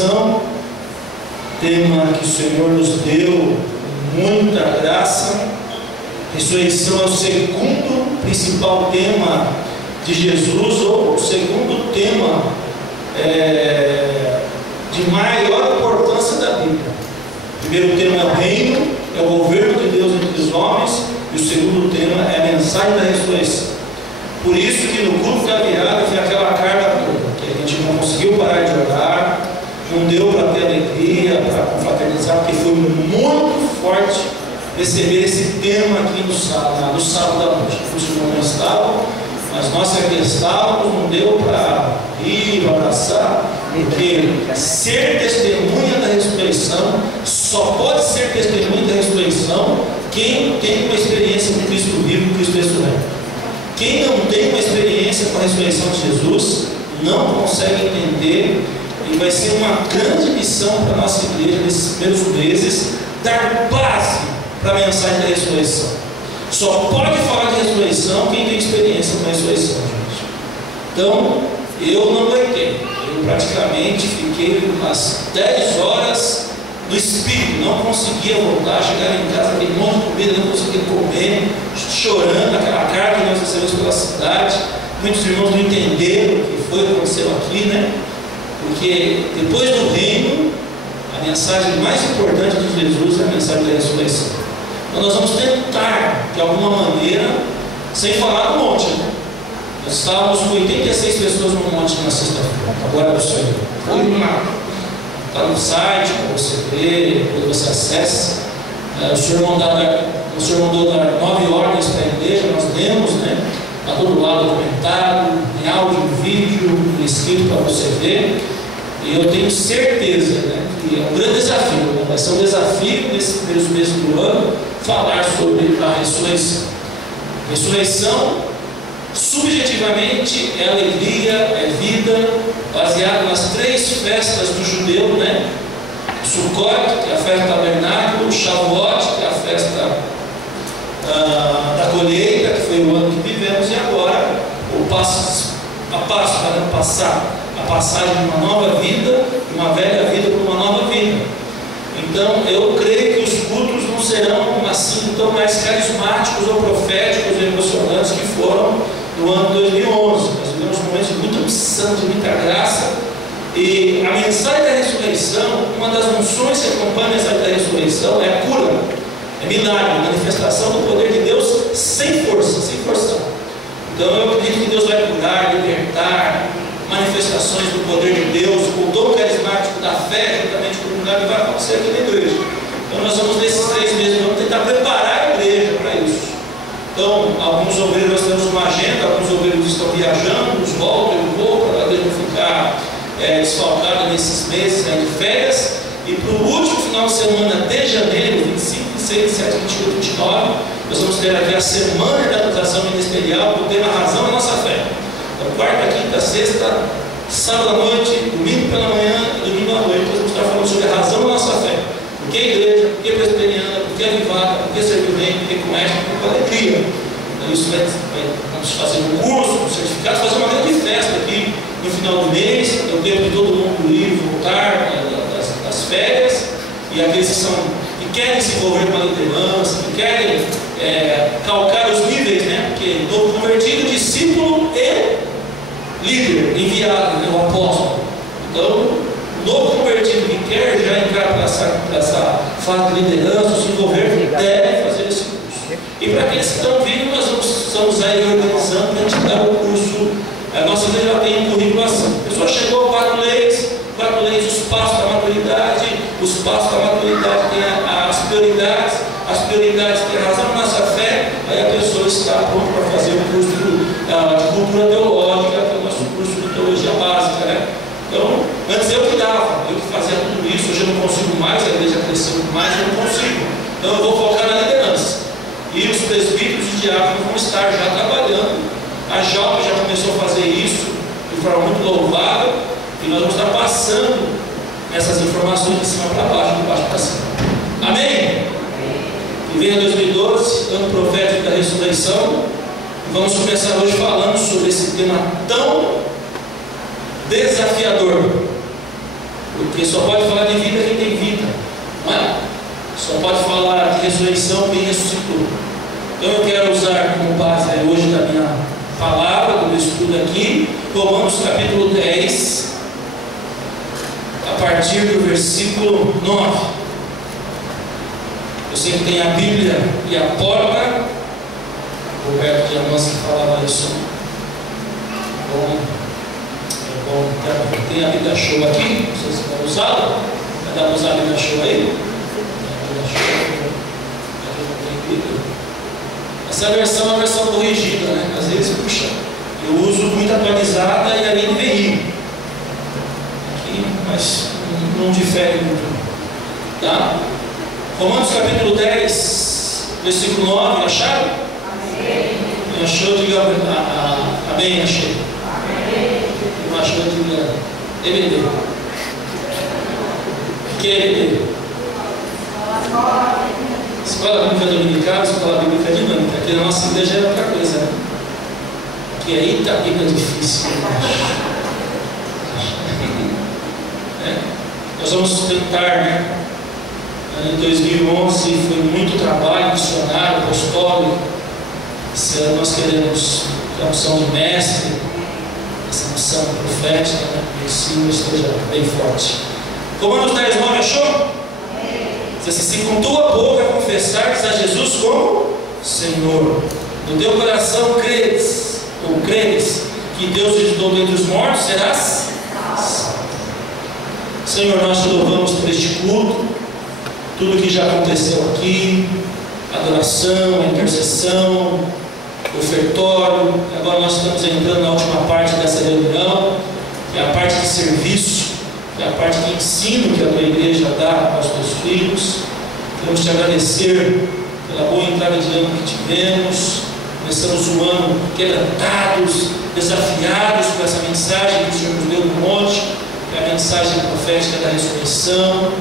ressurreição, tema que o Senhor nos deu muita graça. Ressurreição é o segundo principal tema de Jesus, ou o segundo tema de maior importância da Bíblia. O primeiro tema é o reino, é o governo de Deus entre os homens, e o segundo tema é a mensagem da ressurreição. Por isso que no culto da virada foi aquela carga toda, que a gente não conseguiu parar de orar, não deu para ter alegria, para confraternizar, porque foi muito forte receber esse tema aqui no sábado da noite. Os irmãos não estavam, mas nós que aqui estávamos, não deu para ir, abraçar, porque ser testemunha da ressurreição só pode ser testemunha da ressurreição quem tem uma experiência com Cristo vivo, Cristo ressurreto. Quem não tem uma experiência com a ressurreição de Jesus não consegue entender, e vai ser uma grande missão para a nossa igreja nesses primeiros meses dar base para a mensagem da ressurreição. Só pode falar de ressurreição quem tem experiência com a ressurreição, gente. Então, eu não aguentei. Eu praticamente fiquei umas 10 horas no espírito, não conseguia voltar, chegar em casa, aquele monte de comida, não conseguia comer, chorando, aquela carga que nós recebemos pela cidade. Muitos irmãos não entenderam o que foi que aconteceu aqui, né? Porque depois do reino, a mensagem mais importante de Jesus é a mensagem da ressurreição. Então nós vamos tentar, de alguma maneira, sem falar no monte, né? Nós estávamos com 86 pessoas no monte na sexta-feira. Agora você está no site para você ver, depois você acessa. O Senhor mandou dar 9 ordens para a igreja, nós lemos, né? Está todo lado documentado, em áudio, vídeo, escrito para você ver. E eu tenho certeza, né, que é um grande desafio, né? Vai ser um desafio nesses primeiros meses do ano falar sobre a ressurreição. Ressurreição, subjetivamente, é alegria, é vida, baseado nas 3 festas do judeu, né? Sukkot, que é a festa do tabernáculo, Shavuot, que é a festa da colheita, que foi o ano que vivemos, e agora a Páscoa, né? A passagem de uma nova vida, de uma velha vida para uma nova vida. Então eu creio que os cultos não serão assim tão mais carismáticos ou proféticos ou emocionantes que foram no ano 2011. Nós vivemos momentos de muita unção, de muita graça, e a mensagem da ressurreição, uma das unções que acompanha a mensagem da ressurreição é a cura, é milagre, a manifestação do poder de Deus sem força, sem força. Então eu acredito que Deus vai curar, libertar, manifestações do poder de Deus, o dom carismático da fé, juntamente com o milagre, vai acontecer aqui na igreja. Então nós vamos, nesses 3 meses, vamos tentar preparar a igreja para isso. Então, alguns obreiros, nós temos uma agenda, alguns obreiros estão viajando, uns voltam, eu vou, para a igreja não ficar desfalcada nesses meses de férias. E para o último final de semana de janeiro, 25, 26, 27, 28, 29, nós vamos ter aqui a semana de adaptação ministerial do tema Razão da Nossa Fé. Então, quarta, quinta, sexta, sábado à noite, domingo pela manhã e domingo à noite, nós vamos estar falando sobre a razão da nossa fé. Por que igreja, por que presbiteriana, por que avivada, por que servir bem, por que comércio, por que alegria. Então isso vamos fazer um curso, um certificado, fazer uma grande festa aqui no final do mês, é o tempo de todo mundo ir, voltar das férias, e aqueles que querem se envolver com a liderança, que querem calcar os níveis, né? Porque novo convertido, discípulo e líder, enviado, né? O apóstolo. Então, o novo convertido que quer já entrar para essa fase de liderança, se envolver, deve fazer esse curso. E para aqueles que estão vindo, nós estamos aí organizando para a gente dar o curso. A nossa igreja já tem um currículo assim. A pessoa chegou, 4 leis, os passos da maturidade, os passos da maturidade tem as prioridades tem a razão da nossa fé, aí a pessoa está pronta para fazer o curso de cultura teológica, que é o nosso curso de teologia básica, né? Então, antes eu que dava, eu que fazia tudo isso, hoje eu não consigo mais, a igreja cresceu mais, eu não consigo. Então eu vou focar na liderança. E os presbíteros e diáconos vão estar já trabalhando. A Jalpa já começou a fazer isso de forma muito louvável, e nós vamos estar passando essas informações de cima para baixo, de baixo para cima. Amém? E vem 2012, ano profético da ressurreição, e vamos começar hoje falando sobre esse tema tão desafiador, porque Porque só pode falar de vida quem tem vida, não é? Só pode falar de ressurreição quem ressuscitou. Então eu quero usar como base hoje da minha palavra, do meu estudo aqui, Romanos capítulo 10, a partir do versículo 9. Você que tem a Bíblia e a porta, o Roberto de Amós que falava isso. Bom, tem a Bíblia Show aqui, não sei se vai usá-la. Vai dar para usar a Bíblia Show aí? Essa versão é uma versão corrigida, né? Às vezes, puxa, eu uso muito atualizada e ali veio. Aqui, mas não difere muito. Tá? Romanos capítulo 10, versículo 9, acharam? Amém. Achou, diga amém, achei. Amém. Não achou, diga EBD. O que é EBD? Escola Bíblica Dominical, Escola Bíblica Dinâmica. Aqui na nossa igreja é outra coisa, né? Que aí está bem difícil. Nós vamos tentar, né? Em 2011 foi muito trabalho missionário, apostólico. Esse ano nós queremos a unção de mestre, essa unção profética, né? Que o ensino esteja bem forte. Romanos 10, 9, achou? Diz assim: se com tua boca confessares a Jesus como Senhor, no teu coração credes que Deus ressuscitou dentre os mortos, serás salvo. Senhor, nós te louvamos por este culto, tudo que já aconteceu aqui, a adoração, a intercessão, o ofertório. Agora nós estamos entrando na última parte dessa reunião, que é a parte de serviço, que é a parte de ensino que a tua igreja dá aos teus filhos. Queremos te agradecer pela boa entrada de ano que tivemos. Começamos o ano quebrantados, desafiados com essa mensagem que o Senhor nos deu no monte, que é a mensagem profética da ressurreição.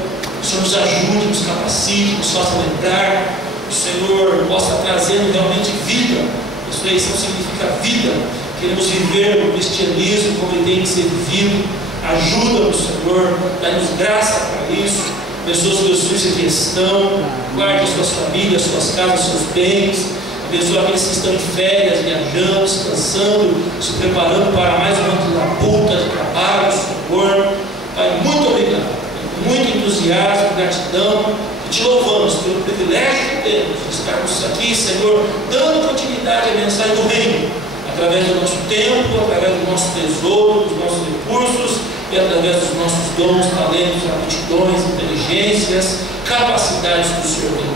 O Senhor nos ajude, nos capacite, nos faça lembrar. O Senhor possa trazendo realmente vida. Ressurreição significa vida. Queremos viver o cristianismo como ele tem que ser vivido. Ajuda-nos, Senhor, dá-nos graça para isso. Abençoa os teus filhos que estão, guarde as suas famílias, suas casas, seus bens. Abençoa aqueles que estão em férias, viajando, descansando, se preparando para mais um ano de labuta, de trabalho, Senhor. Pai, muito obrigado, muito entusiasmo, gratidão, e te louvamos pelo privilégio que temos de estarmos aqui, Senhor, dando continuidade à mensagem do reino, através do nosso tempo, através do nosso tesouro, dos nossos recursos, e através dos nossos dons, talentos, aptidões, inteligências, capacidades que o Senhor tem.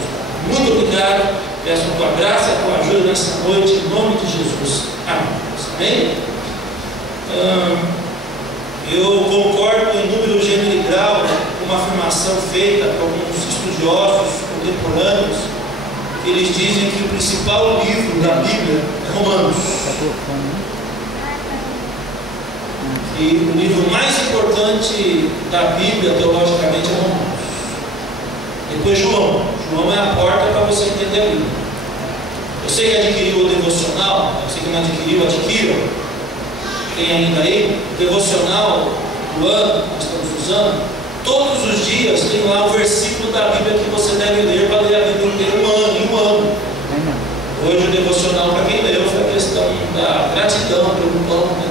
Muito obrigado, peço a tua graça e a tua ajuda nessa noite, em nome de Jesus. Amém? Eu concordo em número, gênero e grau com uma afirmação feita por alguns estudiosos contemporâneos. Eles dizem que o principal livro da Bíblia é Romanos. E o livro mais importante da Bíblia, teologicamente, é Romanos. Depois João. João é a porta para você entender a Bíblia. Você que adquiriu o devocional, você que não adquiriu, adquira. Tem ainda aí o devocional do ano que nós estamos usando. Todos os dias tem lá o versículo da Bíblia que você deve ler para ler a Bíblia inteira em um ano. Hoje o devocional, para quem leu, foi a questão da gratidão pelo pão, né?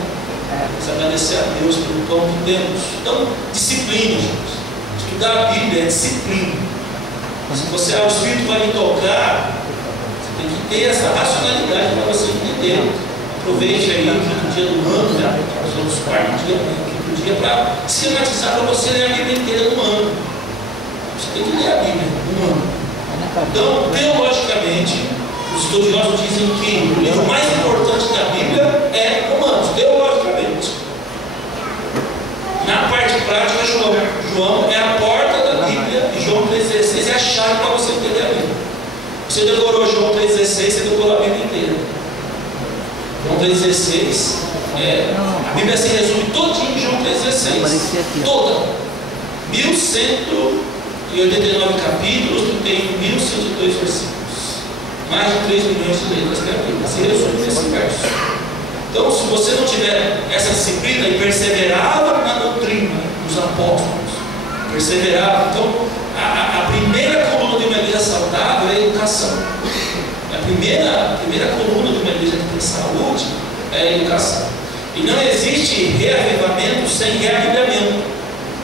Agradecer a Deus pelo pão que temos. Então, disciplina, gente. Estudar a Bíblia é disciplina. Se você, o Espírito vai me tocar, você tem que ter essa racionalidade para você entender. Aproveite aí o quinto dia do ano, né? Os outros quartos dias, quinto dia, para esquematizar para você ler a Bíblia inteira no ano. Você tem que ler a Bíblia no ano. Então, teologicamente, os estudiosos dizem que o livro mais importante da Bíblia é Romanos, teologicamente. Na parte prática, João é a porta da Bíblia e João 3,16 é a chave para você entender a Bíblia. Você decorou João 3,16, você decorou a Bíblia inteira. João 3,16, a Bíblia se resume todinha em João 3,16. Toda. 1189 capítulos, tem 1102 versículos. Mais de 3 milhões de letras que a Bíblia se resume nesse verso. Então, se você não tiver essa disciplina e perseverava na doutrina dos apóstolos, perseveravam. Então, a primeira coluna de uma igreja saudável é a educação. A primeira coluna de uma igreja que tem saúde é a educação. E não existe reavivamento sem reavivamento.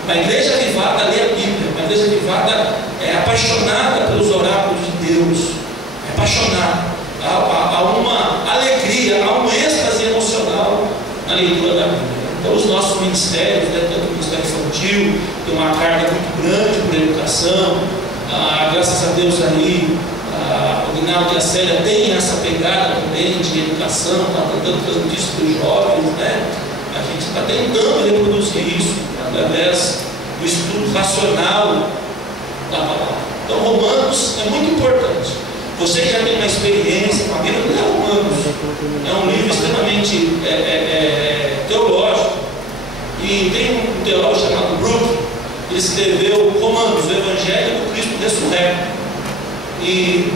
Uma igreja avivada lê a Bíblia. Uma igreja avivada é apaixonada pelos oráculos de Deus. É apaixonada. Há uma alegria, há um êxtase emocional na leitura da Bíblia. Então os nossos ministérios, tanto o Ministério Infantil, tem uma carga muito grande por educação. Graças a Deus aí, o Guinaldo e a Célia têm essa pegada também de educação, está tentando transmitir isso para os jovens, né? A gente está tentando reproduzir isso através do estudo racional da palavra. Então Romanos é muito importante. Você que já tem uma experiência com a Bíblia, não é Romanos, é um livro extremamente teológico. E tem um teólogo chamado Brook, ele escreveu Romanos, o Evangelho do Cristo ressurrecto. E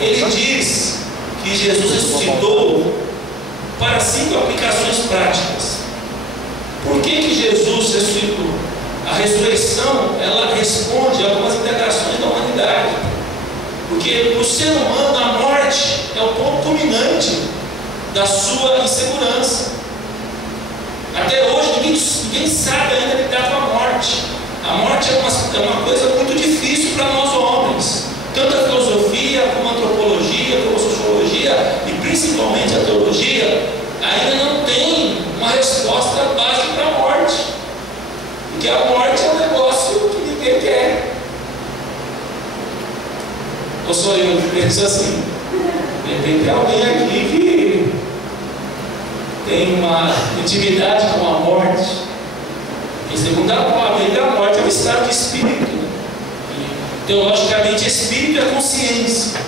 ele diz que Jesus ressuscitou para 5 aplicações práticas. Por que Jesus ressuscitou? A ressurreição, ela responde a algumas integrações da humanidade. Porque o ser humano, a morte é o ponto culminante da sua insegurança. Até hoje ninguém sabe ainda lidar com a morte. A morte é uma coisa muito difícil para nós homens. Tanto a filosofia, como a antropologia, como a sociologia e principalmente a teologia ainda não tem uma resposta básica para a morte. Porque a morte é um negócio que ninguém quer. Ou sou eu que penso assim? De repente tem alguém aqui que tem uma intimidade com a morte. E segundo a Bíblia, a morte é um estado de espírito. Teologicamente, espírito é consciência.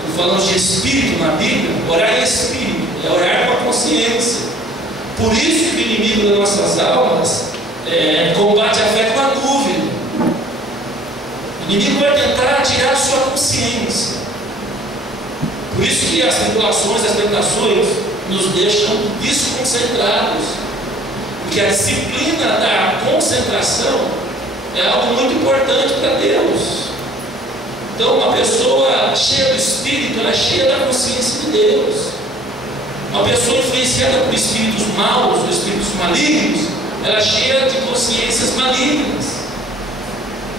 Quando falamos de espírito na Bíblia, orar é espírito, é orar com a consciência. Por isso que o inimigo das nossas almas combate a fé com a dúvida. O inimigo vai tentar tirar a sua consciência. Por isso que as tribulações, as tentações nos deixam desconcentrados. Porque a disciplina da concentração é algo muito importante para Deus. Então, uma pessoa cheia do Espírito, ela é cheia da consciência de Deus. Uma pessoa influenciada por espíritos maus, por espíritos malignos, ela é cheia de consciências malignas.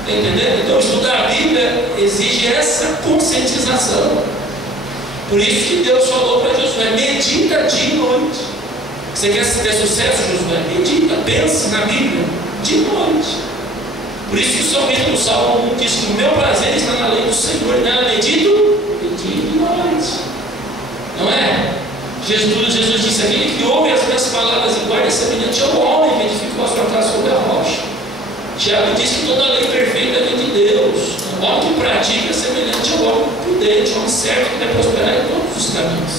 Está entendendo? Então, estudar a Bíblia exige essa conscientização. Por isso que Deus falou para Josué: medita dia e noite. Você quer ter sucesso, Josué? Medita, pense na Bíblia de noite. Por isso que o salmista do Salmo 1 diz que o meu prazer está na lei do Senhor, e nela medito dia e noite. Não é? Jesus disse: aquele que ouve as minhas palavras e guarda é semelhante ao homem que edificou a sua casa sobre a rocha. Tiago diz que toda a lei perfeita vem de Deus. O homem que pratica é semelhante ao homem prudente, ao homem certo que vai prosperar em todos os caminhos.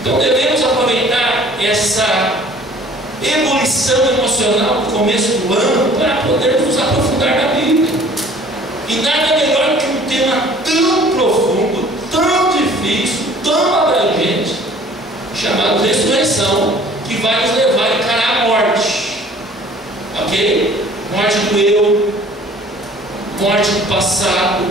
Então devemos aproveitar essa ebulição emocional do começo do ano para podermos nos aprofundar na Bíblia. E nada melhor que um tema tão profundo, tão difícil, tão abrangente, chamado ressurreição, que vai nos levar a encarar a morte. Ok? Morte do eu, morte do passado.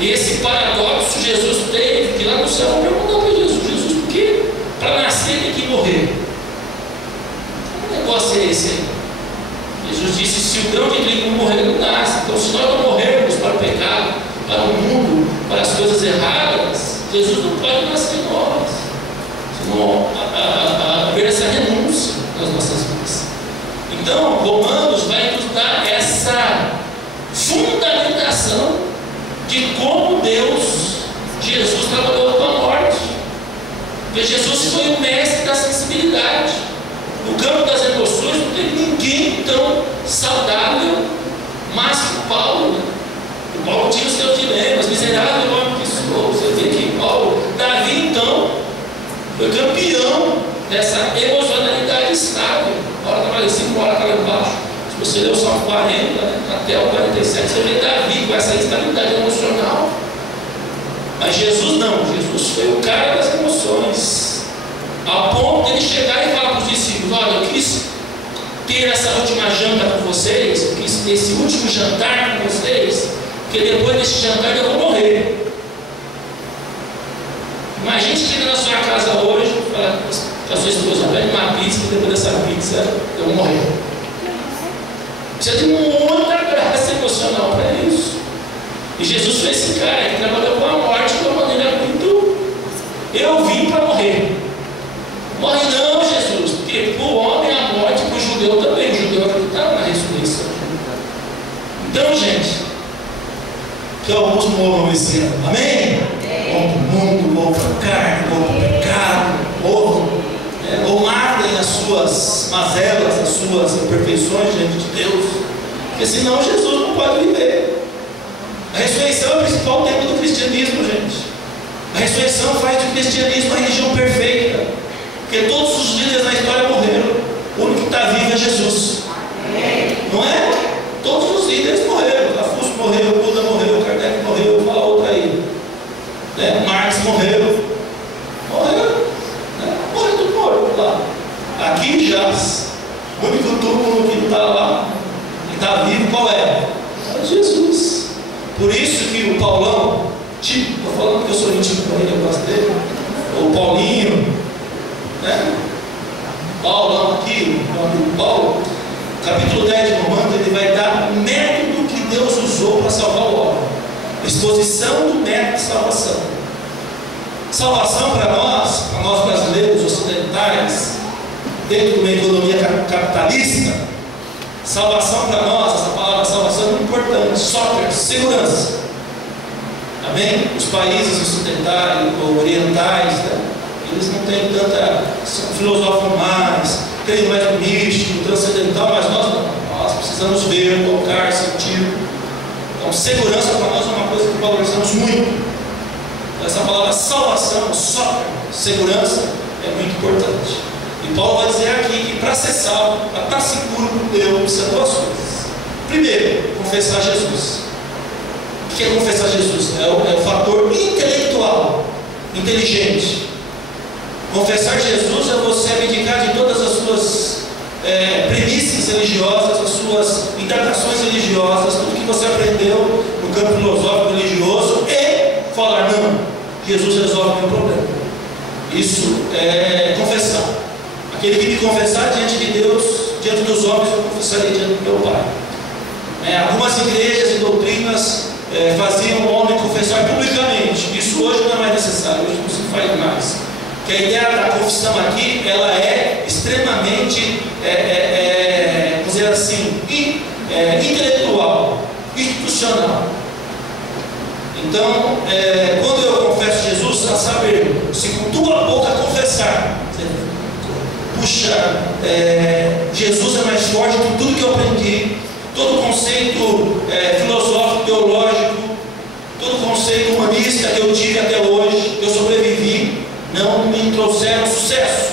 E esse paradoxo Jesus teve, que lá no céu perguntou para Jesus: por quê? Para nascer tem que morrer. Que negócio é esse aí? Jesus disse: se o grão de trigo morrer, não nasce. Então, se nós não morrermos para o pecado, para o mundo, para as coisas erradas, Jesus não pode nascer em nós. Senão haver essa renúncia nas nossas vidas. Então, Romanos vai nos dar essa fundamentação de como Jesus trabalhou com a morte. Porque Jesus foi o mestre da sensibilidade. No campo das emoções não tem ninguém tão saudável mais que Paulo. Né? O Paulo tinha os seus dilemas: miserável homem que sou. Você vê que Paulo, Davi então, foi campeão dessa emocionalidade estável. Uma hora estava lá em cima, uma hora estava lá embaixo. Se você ler o Salmo 40, né, até o 47, você vê Davi com essa instabilidade emocional. Mas Jesus não. Jesus foi o cara das emoções. Ao ponto de ele chegar e falar para os discípulos: olha, eu quis ter essa última janta com vocês, esse último jantar com vocês, porque depois desse jantar eu vou morrer. Imagine chegar na sua casa hoje e falar com a sua esposa, pede uma pizza, e depois dessa pizza eu vou morrer. Precisa de muita graça emocional para isso. E Jesus foi esse cara que trabalhou com a morte de uma maneira muito... Eu vim para morrer. Morre não, Jesus, porque para o homem a morte, para o judeu também. O judeu acreditava na ressurreição. Então, gente, que alguns morram esse ano. Amém? Morram para o mundo, morram para a carne, morram para o pecado, morram, ou matem as suas mazelas, as suas imperfeições diante de Deus. Porque senão Jesus não pode viver. A ressurreição é o principal tema do cristianismo, gente. A ressurreição faz do cristianismo a religião perfeita. Porque todos os líderes na história morreram. O único que está vivo é Jesus. Não é? Todos os líderes morreram. Confúcio morreu, Buda morreu, Kardec morreu, fala outra aí. Marx morreu. Morreu. Morreu tudo morto lá. Aqui já. O único túmulo que não está lá, que está vivo, qual é? É Jesus. Por isso que o Paulão, estou falando que eu sou íntimo com ele, eu gosto dele, o Paulinho, Paulão aqui, o amigo Paulo, capítulo 10 de Romanos, ele vai dar o método que Deus usou para salvar o homem. Exposição do método de salvação. Salvação para nós brasileiros, ocidentais, dentro de uma economia capitalista, salvação para nós, essa palavra salvação é muito importante. Soccer, segurança. Amém? Os países ocidentais ou orientais, eles não têm tanta, filosofam mais, creem mais no místico, transcendental, mas nós não. Nós precisamos ver, tocar, sentir. Então, segurança para nós é uma coisa que valorizamos muito. Essa palavra salvação, soccer, segurança, é muito importante. E Paulo vai dizer aqui que para ser salvo, para estar seguro com Deus, precisa de duas coisas. Primeiro, confessar Jesus. O que é confessar Jesus? É o fator intelectual, inteligente. Confessar Jesus é você abdicar de todas as suas premissas religiosas, as suas interpretações religiosas, tudo que você aprendeu no campo filosófico religioso, e falar: não, Jesus resolve o meu problema. Isso é confessar. Aquele que me confessar diante de Deus, diante dos homens, eu confessarei diante do meu Pai. Algumas igrejas e doutrinas faziam o homem confessar publicamente. Isso hoje não é mais necessário, hoje não se faz mais. Que a ideia da confissão aqui, ela é extremamente, vamos dizer assim, intelectual, institucional. Então, quando eu confesso Jesus, a saber, se com tua boca confessar, puxa, Jesus é mais forte que tudo que eu aprendi, todo conceito filosófico, teológico, todo conceito humanista que eu tive até hoje, que eu sobrevivi, não me trouxeram sucesso.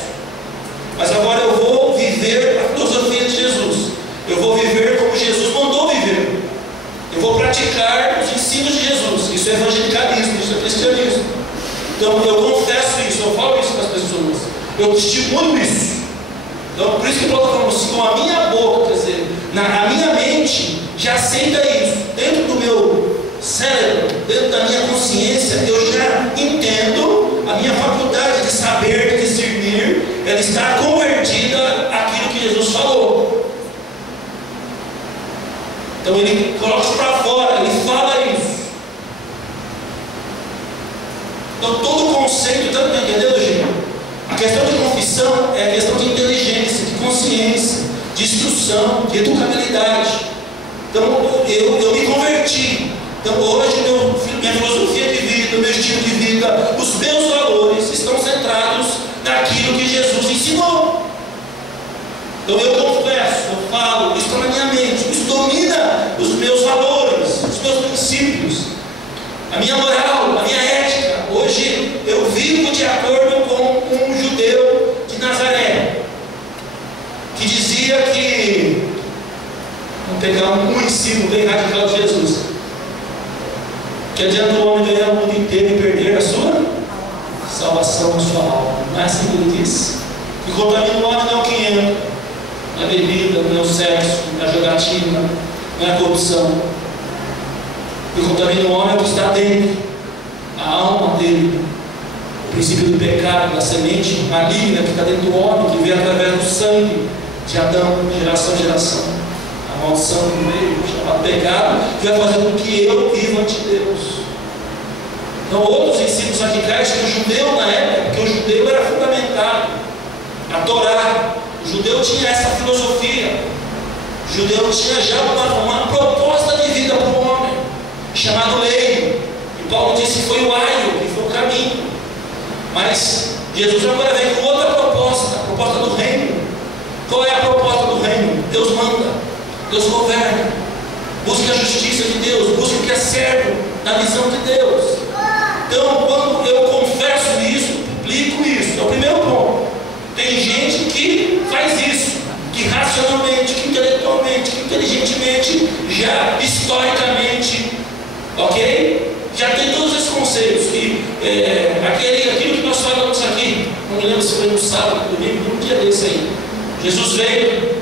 Mas agora eu vou viver a filosofia de Jesus. Eu vou viver como Jesus mandou viver. Eu vou praticar os ensinos de Jesus. Isso é evangelicalismo, isso é cristianismo. Então eu confesso isso, eu falo isso para as pessoas, eu testemunho isso. Então por isso que eu estou falando assim, com a minha boca, quer dizer, a minha mente já aceita isso. Dentro do meu cérebro, dentro da minha consciência, eu já entendo. A minha faculdade de saber, de discernir, ela está convertida àquilo que Jesus falou. Então ele coloca para fora, ele fala isso. Então todo o conceito, está entendendo, gente? A questão de confissão é a questão de inteligência, de consciência, de instrução, de educabilidade. Então eu me converti. Então hoje minha filosofia de vida, meu estilo de vida, os meus valores estão centrados naquilo que Jesus ensinou. Então eu confesso, eu falo, isso está na minha mente, isso domina os meus valores, os meus princípios, a minha moral, a minha ética. Hoje eu vivo de acordo com um judeu de Nazaré, que dizia que, vamos pegar um ensino bem radical de Jesus, que adianta o homem ganhar o mundo inteiro e perder a sua salvação, a sua alma. Não é assim que ele diz? Que contamina o homem não é o 500, não é bebida, não não é o sexo, não é a jogatina, não é a corrupção. O que contamina o homem é o que está dentro, a alma dele, o princípio do pecado, da semente maligna que está dentro do homem, que vem através do sangue de Adão, geração a geração. A maldição do meio, chamado pecado, que vai fazer com que eu viva ante Deus. Então, outros ensinos radicais que o judeu, na época, porque o judeu era fundamentado, a Torá, o judeu tinha essa filosofia, o judeu tinha já uma proposta de vida para o homem, chamado lei, e Paulo disse que foi o aio, que foi o caminho. Mas Jesus agora vem com outra proposta, a proposta do reino. Qual é a proposta do reino? Deus manda, Deus governa, busque a justiça de Deus, busque o que é certo na visão de Deus. Então, quando eu confesso isso, publico isso, é o primeiro ponto. Tem gente que faz isso, que racionalmente, que intelectualmente, que inteligentemente, já historicamente, ok? Já tem todos esses conceitos. E aquilo que nós falamos aqui, não me lembro se foi no sábado, domingo, um dia desse aí. Jesus veio,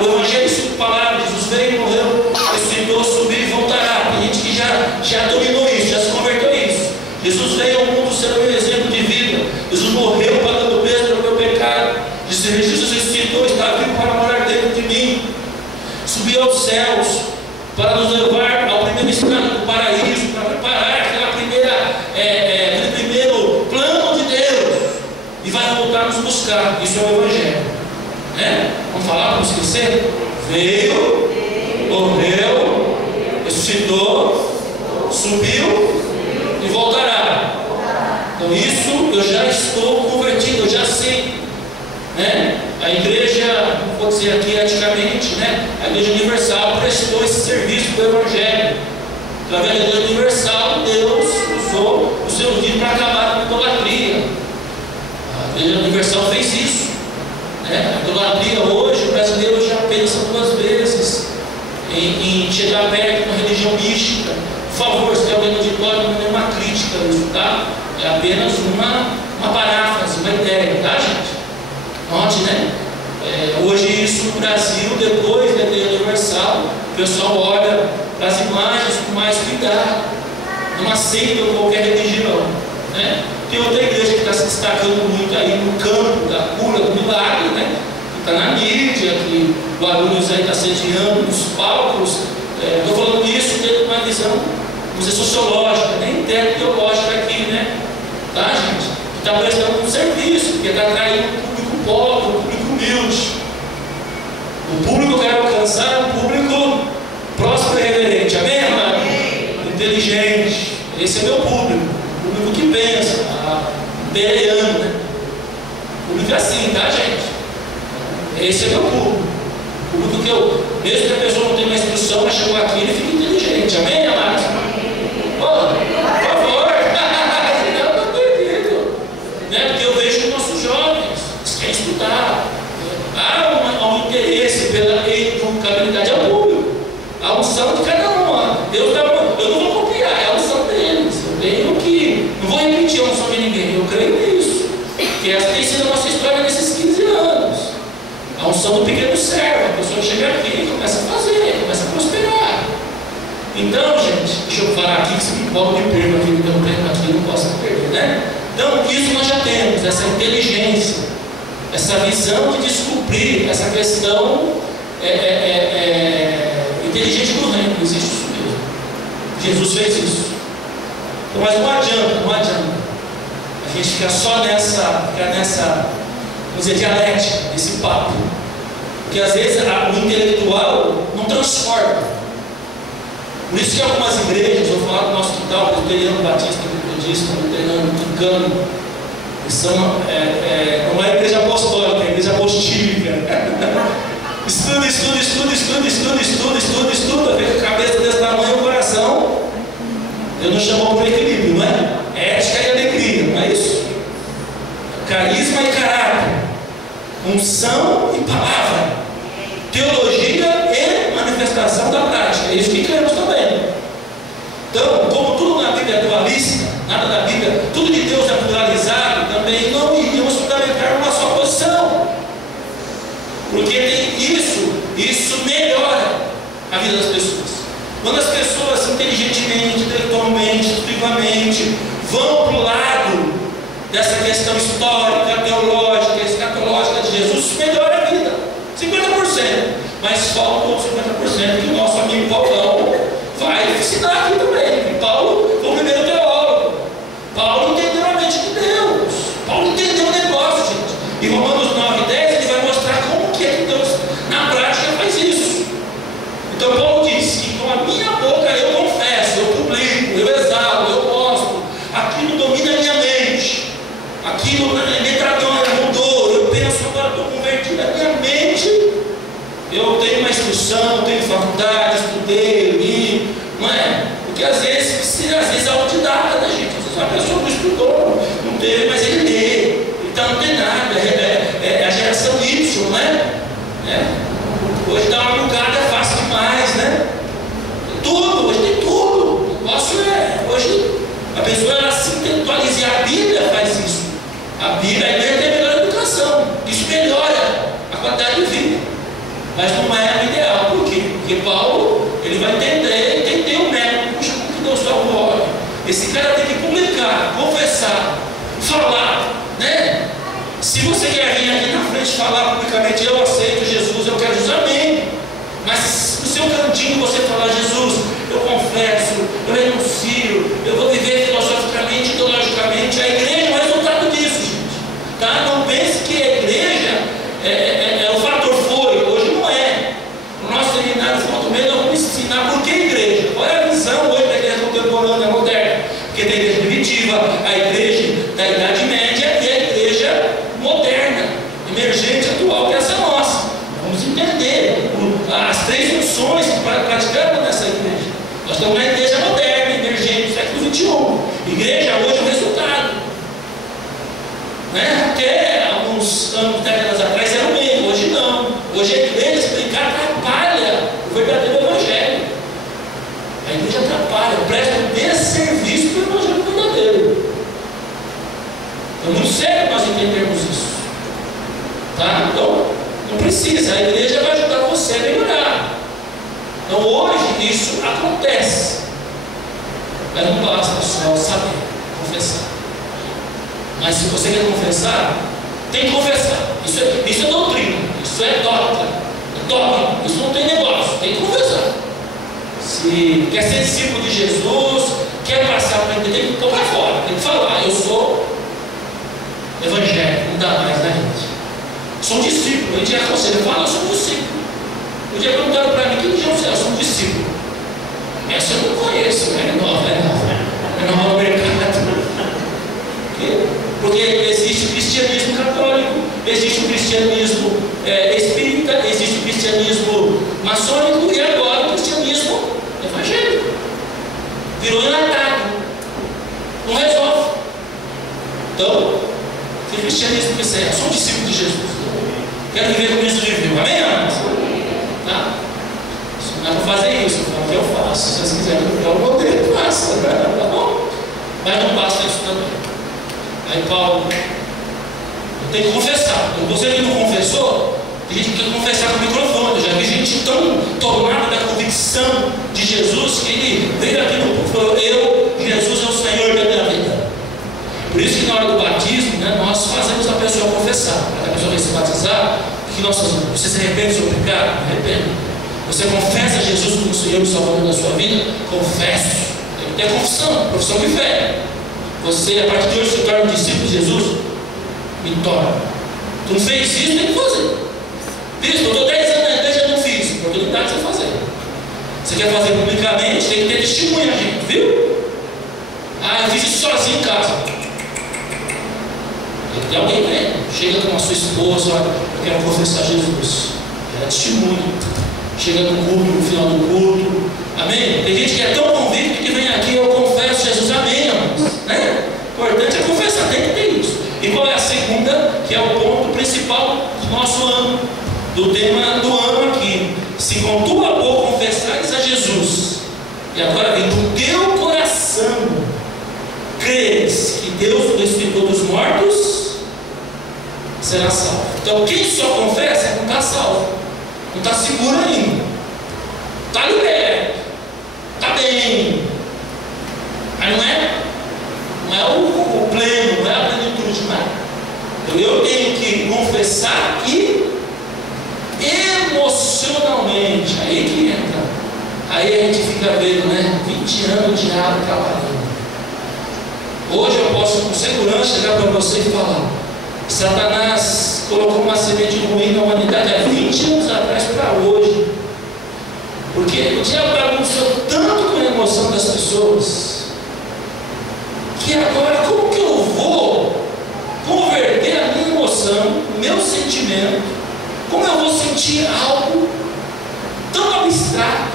o Evangelho de palavras, Jesus veio, morreu, ressuscitou, subiu e voltará. Tem gente que já dominou isso, já se converteu a isso. Jesus veio ao mundo ser um exemplo de vida. Jesus morreu pagando o preço pelo meu pecado. Jesus ressuscitou, está vivo para morar dentro de mim. Subiu aos céus para nos levar ao primeiro estado do paraíso, para preparar aquele primeiro plano de Deus. E vai voltar a nos buscar. Isso é o Evangelho. Vamos falar, vamos esquecer? Veio, morreu, ressuscitou, subiu e voltará. Então isso eu já estou convertido, eu já sei. A igreja, não vou dizer aqui eticamente, a igreja universal prestou esse serviço do Evangelho. Através da igreja universal, Deus usou o seu dia para acabar com a idolatria. A igreja universal fez isso. A idolatria hoje, o brasileiro já pensa duas vezes em chegar perto de uma religião mística. Por favor, se tem alguém no auditório, não é uma crítica isso, tá? É apenas uma paráfrase, uma ideia, tá, gente? Note, hoje isso no Brasil, depois da igreja universal, o pessoal olha para as imagens com mais cuidado, não aceita qualquer religião, Tem outra igreja que está se destacando muito aí no campo da cura, do milagre, que está na mídia, que o Guarulhos aí está sediando nos palcos. Estou falando isso dentro de uma visão, vamos dizer, sociológica, nem teológica aqui, tá, gente? Que está prestando um serviço, porque está atraindo um público pobre, um público humilde. O público que eu quero alcançar é um público próspero e reverente, amém, amado? Inteligente, esse é meu público, o público que pensa, bereano, O público é assim, tá, gente? Esse é meu público. O público que mesmo que a pessoa não tenha uma instrução, mas chegou aqui, ele fica inteligente, amém, amados? Por favor, senão eu estou perdido, porque eu vejo os nossos jovens, eles querem estudar, há um interesse pela educabilidade ao público, a unção de cada um. Eu não vou copiar, é a unção deles. Eu tenho que, não vou repetir a unção de ninguém, eu creio nisso, que essa tem sido a nossa história nesses 15 anos. A unção do pequeno servo, a pessoa chega aqui e começa a fazer, começa a prosperar. Então, gente, deixa eu falar aqui que se me empolga de perco aqui, me interrompendo aqui, não posso perder, Então, isso nós já temos, essa inteligência, essa visão de descobrir essa questão inteligente do reino, não existe isso mesmo. Jesus fez isso. Então, mas não adianta a gente ficar só nessa, vamos dizer, dialética, nesse papo. Porque às vezes o intelectual não transforma. Por isso que algumas igrejas, eu vou falar do nosso quintal, presbiteriano, batista, metodista, luterano, quicano, não é igreja apostólica, é igreja apostílica. Estuda, fica com a cabeça desse tamanho, o coração. Deus nos chamou para o equilíbrio, não é? Ética e alegria, não é isso? Carisma e caráter, unção e palavra, teologia e manifestação da prática. É isso que cremos também. Então, como tudo na Bíblia é dualista, nada da Bíblia, tudo de Deus é pluralizado, também não iríamos fundamentar uma só posição. Porque tem isso a vida das pessoas. Quando as pessoas inteligentemente, intelectualmente, espiritualmente vão para o lado dessa questão histórica, teológica, escatológica de Jesus, isso melhora a vida, 50%. Mas falta outros 50% que o nosso amigo Paulão vai ensinar aqui também. E Paulo foi o primeiro teólogo. Paulo entendeu a mente de Deus. Paulo entendeu o negócio, gente. E Romanos 9:10 ele vai mostrar como que é que Deus na prática faz isso. Então Paulo diz que com a minha boca eu confesso, eu publico, eu exalo, eu mostro. Aquilo domina a minha mente. Aquilo me traduz, mudou. Eu penso, agora estou convertido. A minha mente, eu tenho uma instrução, tenho faculdade, estudei, li, não é? Porque às vezes é autodidata, né, gente? Às vezes uma pessoa não estudou, não teve, mas ele lê, então não tem nada, é a geração Y, né? Hoje dá uma bugada é fácil demais, né? Tudo, hoje tem tudo. O negócio hoje a pessoa ela se intelectualiza e a Bíblia faz isso. A Bíblia, a igreja tem a melhor educação, isso melhora a qualidade de vida. Mas não é o ideal. Por quê? Porque Paulo, ele vai entender o método. Puxa, como que Deus está o óleo? Esse cara tem que publicar, confessar, falar, né? Se você quer vir aqui na frente falar publicamente, eu aceito Jesus, eu quero Jesus, amém. Mas no seu cantinho você falar, Jesus, eu confesso, eu renuncio, eu vou viver filosoficamente, ideologicamente, a igreja é o resultado disso, gente. Tá? Não pense que a igreja é o fator foi, hoje não é. O nosso seminário de Fonte Meio, nós vamos ensinar por que igreja. Qual é a visão hoje da igreja contemporânea, moderna? Porque tem a igreja primitiva, a igreja da Idade Média e a igreja moderna, emergente, atual, que é essa nossa. Vamos entender as três funções que praticamos nessa igreja. Nós estamos na igreja moderna, emergente, século XXI. Igreja hoje é o resultado. Né? Até alguns anos, décadas atrás era o meio, hoje não. Hoje a igreja explicar atrapalha o verdadeiro evangelho. A igreja atrapalha, presta um desserviço para o evangelho verdadeiro. É muito sério nós entendermos isso. Tá? Então, não precisa, a igreja vai ajudar você a melhorar. Então hoje isso acontece. Mas não basta só saber, confessar. Mas se você quer confessar, tem que confessar. Isso é doutrina, isso é dogma, isso não tem negócio, tem que confessar. Se quer ser discípulo de Jesus, quer passar para entender, tem que pôr para fora, tem que falar, eu sou evangélico, não dá mais, né, gente? Sou um discípulo, a gente aconselha, fala, eu sou um discípulo. Um dia perguntaram para mim, quem já eu sou um discípulo? Essa eu não conheço, é nova no mercado. Porque existe o cristianismo católico, existe o cristianismo espírita, existe o cristianismo maçônico e agora o cristianismo evangélico. Virou enlatado. Não resolve. Então, que cristianismo que serve? Eu sou um discípulo de Jesus. Quero viver como Cristo viveu. Amém, irmãos? Tá? Não é para fazer isso, é o que eu faço. Se vocês quiserem mudar o modelo, faça. Tá bom? Mas não basta isso também. Aí Paulo tem que confessar. Então, você que não confessou, tem gente que tem que confessar com o microfone. Eu já vi gente tão tomada da convicção de Jesus que ele veio aqui no púlpito e falou: Jesus é o Senhor da minha vida. Por isso que na hora do batismo, né, nós fazemos a pessoa confessar. Para que a pessoa venha se batizar, que você se arrepende do seu pecado? Arrepende. Você confessa Jesus como Senhor e Salvador da sua vida? Confesso. Tem que ter a confissão, profissão de fé. Você, a partir de hoje, se torna um discípulo de Jesus? Me torna. Tu não fez isso, tem que fazer. Cristo, eu estou 10 anos na igreja e não fiz. Oportunidade de você fazer. Você quer fazer publicamente, tem que ter testemunha, gente, viu? Ah, eu fiz isso sozinho em casa. Tem que ter alguém vendo. Chega com a sua esposa, eu quero confessar Jesus. É testemunha. Chega no culto, no final do culto. Amém? Tem gente que é tão convicto que vem aqui, eu confesso Jesus, amém, amados. Né? O importante é confessar, tem que ter isso. E qual é a segunda, que é o ponto principal do nosso ano, do tema do ano aqui? Se com tua boca confessares a Jesus, e agora vem do teu coração, creres que Deus o ressuscitou dos mortos, será salvo. Então quem só confessa não está salvo, não está seguro ainda. está liberto, está bem. Mas não é o pleno, não é a plenitude, não é? Então eu tenho que confessar que emocionalmente, aí que entra. Aí a gente fica vendo, né? 20 anos de diabo trabalhando. Hoje eu posso com segurança chegar para você e falar: Satanás colocou uma semente ruim na humanidade há 20 anos atrás para hoje. Porque o diabo bagunçou tanto com a emoção das pessoas, que agora como que eu vou converter a minha emoção, o meu sentimento, como eu vou sentir algo tão abstrato,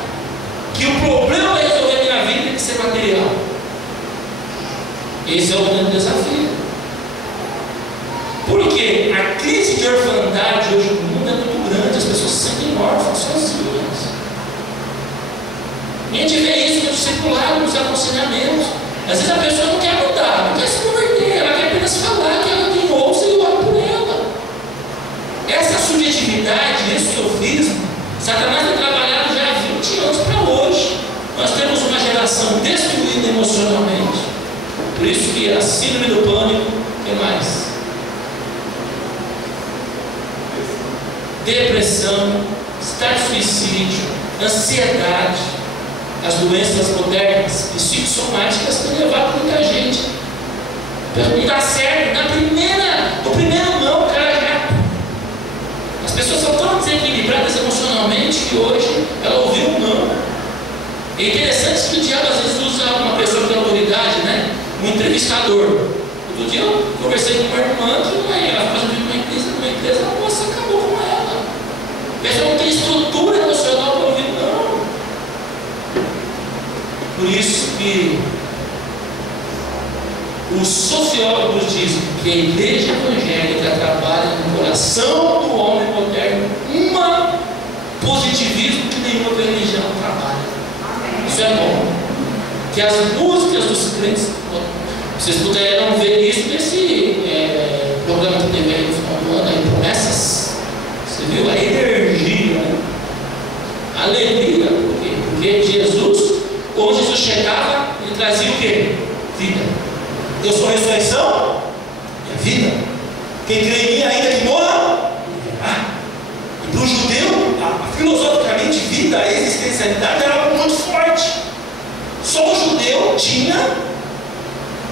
que o problema vai resolver a minha vida tem que ser material? Esse é o grande desafio. Porque a crise de orfandade hoje no mundo é muito grande, as pessoas se sentem órfãs, sozinhas. E a gente vê isso no discipulado, nos aconselhamentos. Às vezes a pessoa não quer mudar, não quer se converter, ela quer apenas falar que ela tem ouça e ora por ela. Essa subjetividade, esse sofismo, Satanás tem trabalhado já há 20 anos para hoje. Nós temos uma geração destruída emocionalmente. Por isso que a síndrome do pânico, o que mais? Depressão, estado de suicídio, ansiedade, as doenças modernas psicossomáticas têm levado muita gente. Não dá certo, no primeiro não, o cara já. As pessoas são tão desequilibradas emocionalmente que hoje ela ouviu um não. É interessante que o diabo às vezes usa uma pessoa de autoridade, né? Um entrevistador. Outro dia eu conversei com uma irmã que ela faz uma empresa, a moça acabou com ela. A pessoa não tem estrutura emocional para ouvir não. Por isso que os sociólogos dizem que a igreja evangélica trabalha no coração do homem moderno um positivismo que nenhuma outra religião trabalha. Isso é bom. Que as músicas dos crentes, vocês puderam ver isso nesse programa que teve aí no final do ano, aí, Promessas. Você viu a energia, né? A alegria. Por quê? Porque Jesus, onde Jesus chegava, ele trazia o quê? Vida. Eu sou a ressurreição e a vida. Quem crê em mim, ainda que morra, e para o judeu, filosoficamente, vida, a existencialidade era algo muito forte. Só o judeu tinha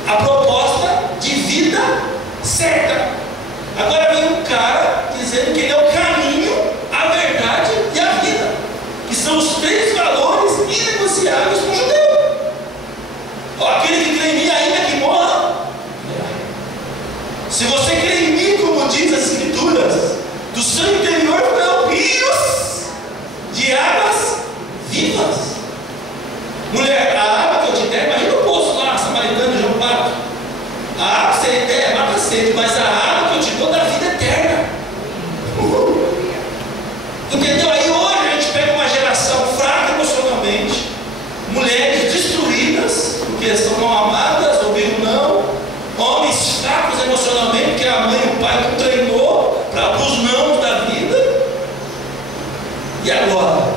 a proposta de vida certa. Agora vem um cara dizendo que ele é o caminho, a verdade e a vida, que são os três valores inegociáveis para o judeu. Aquele que crê em mim, ainda que morra. Se você crê em mim, como diz as Escrituras, do seu interior fluirão rios de águas vivas. Mulher, a água que eu te der, imagina o poço lá, samaritano, João Pato. A água que você der mata a sede, mas a água que eu te dou dá vida eterna. Entendeu? Aí hoje a gente pega uma geração fraca emocionalmente, mulheres destruídas, porque são mal amadas, ouviram não, homens fracos emocionalmente, porque a mãe e o pai não treinou para os não da vida. E agora?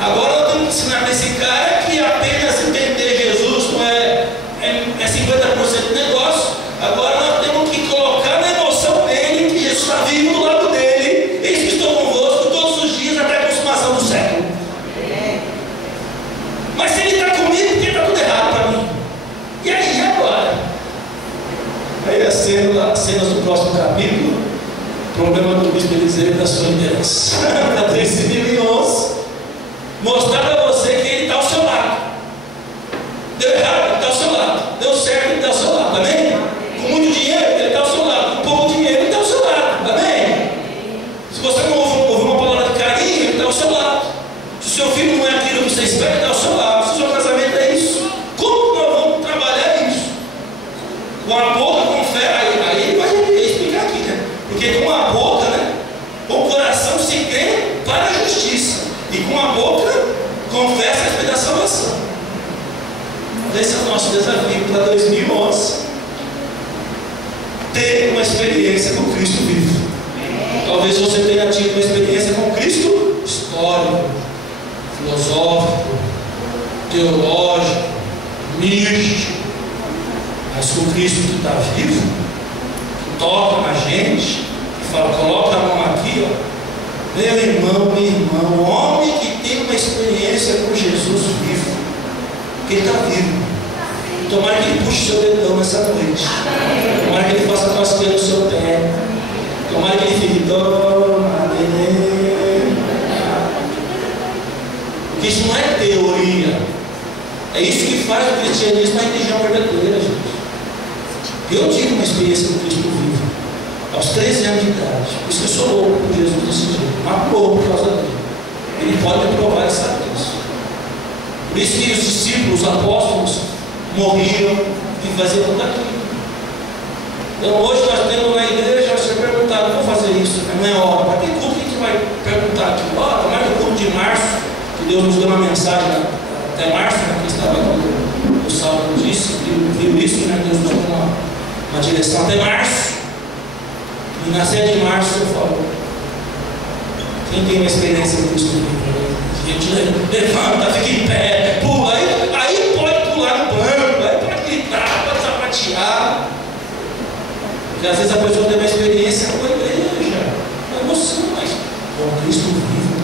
Agora nós temos que ensinar para esse cara que apenas entender Jesus não é 50% do negócio. Agora nós temos que colocar na emoção dele que Jesus está vivo do lado dele. Eis que estou convosco todos os dias até a consumação do século. Mas se ele está comigo, porque está tudo errado para mim. E aí, agora? Aí as cenas do próximo capítulo, problema do bispo Eliseu e da sua liderança. Da 13.011. Mostrar para você que ele está ao seu lado. Deu errado, ele está ao seu lado. Deu certo, ele está ao seu lado. Amém? Com muito dinheiro, ele está ao seu lado. Com pouco dinheiro, ele está ao seu lado. Amém? Se você não ouve uma palavra de carinho, ele está ao seu lado. Se o seu filho não é aquilo que você espera, ele está ao seu lado. Se o seu casamento é isso, como nós vamos trabalhar isso? Com a boca, com fé. Aí ele vai explicar aqui, né? Porque com a boca, né? Com o coração se crê para a justiça. E com a boca confessa a respeito da salvação. Esse é o nosso desafio para 2011. Ter uma experiência com Cristo vivo. Talvez você tenha tido uma experiência com Cristo histórico, filosófico, teológico, místico, mas com Cristo que está vivo, que toca na gente, que fala, coloca a mão aqui, ó. Meu irmão, minha irmã, o homem que tem uma experiência com Jesus vivo, que ele está vivo. Tomara que ele puxe seu dedão nessa noite. Tomara que ele faça cosquinha no seu pé. Tomara que ele fique, toma, neném. Porque isso não é teoria. É isso que faz o cristianismo a religião verdadeira, gente. Eu tive uma experiência com Cristo vivo, aos 13 anos de idade. Por isso que eu sou louco por Jesus desse jeito. Mas louco por causa dele. Ele pode me provar e sabe disso. Por isso que os discípulos, os apóstolos, morriam e faziam tudo aquilo. Então hoje nós temos na igreja, você perguntar, vou fazer isso, não é hora. Para que culto que a gente vai perguntar aqui? Ora, mais no culto de março, que Deus nos deu uma mensagem até março, né, que estava quando o Saulo disse, que viu isso, né? Deus nos deu uma direção até março. E na 7 de março eu falo, quem tem uma experiência com Cristo vivo? A gente levanta, fica em pé, pula, aí pode pular no banco, aí pode gritar, pode sapatear. Porque às vezes a pessoa tem uma experiência com a igreja, uma emoção, mas com Cristo vivo.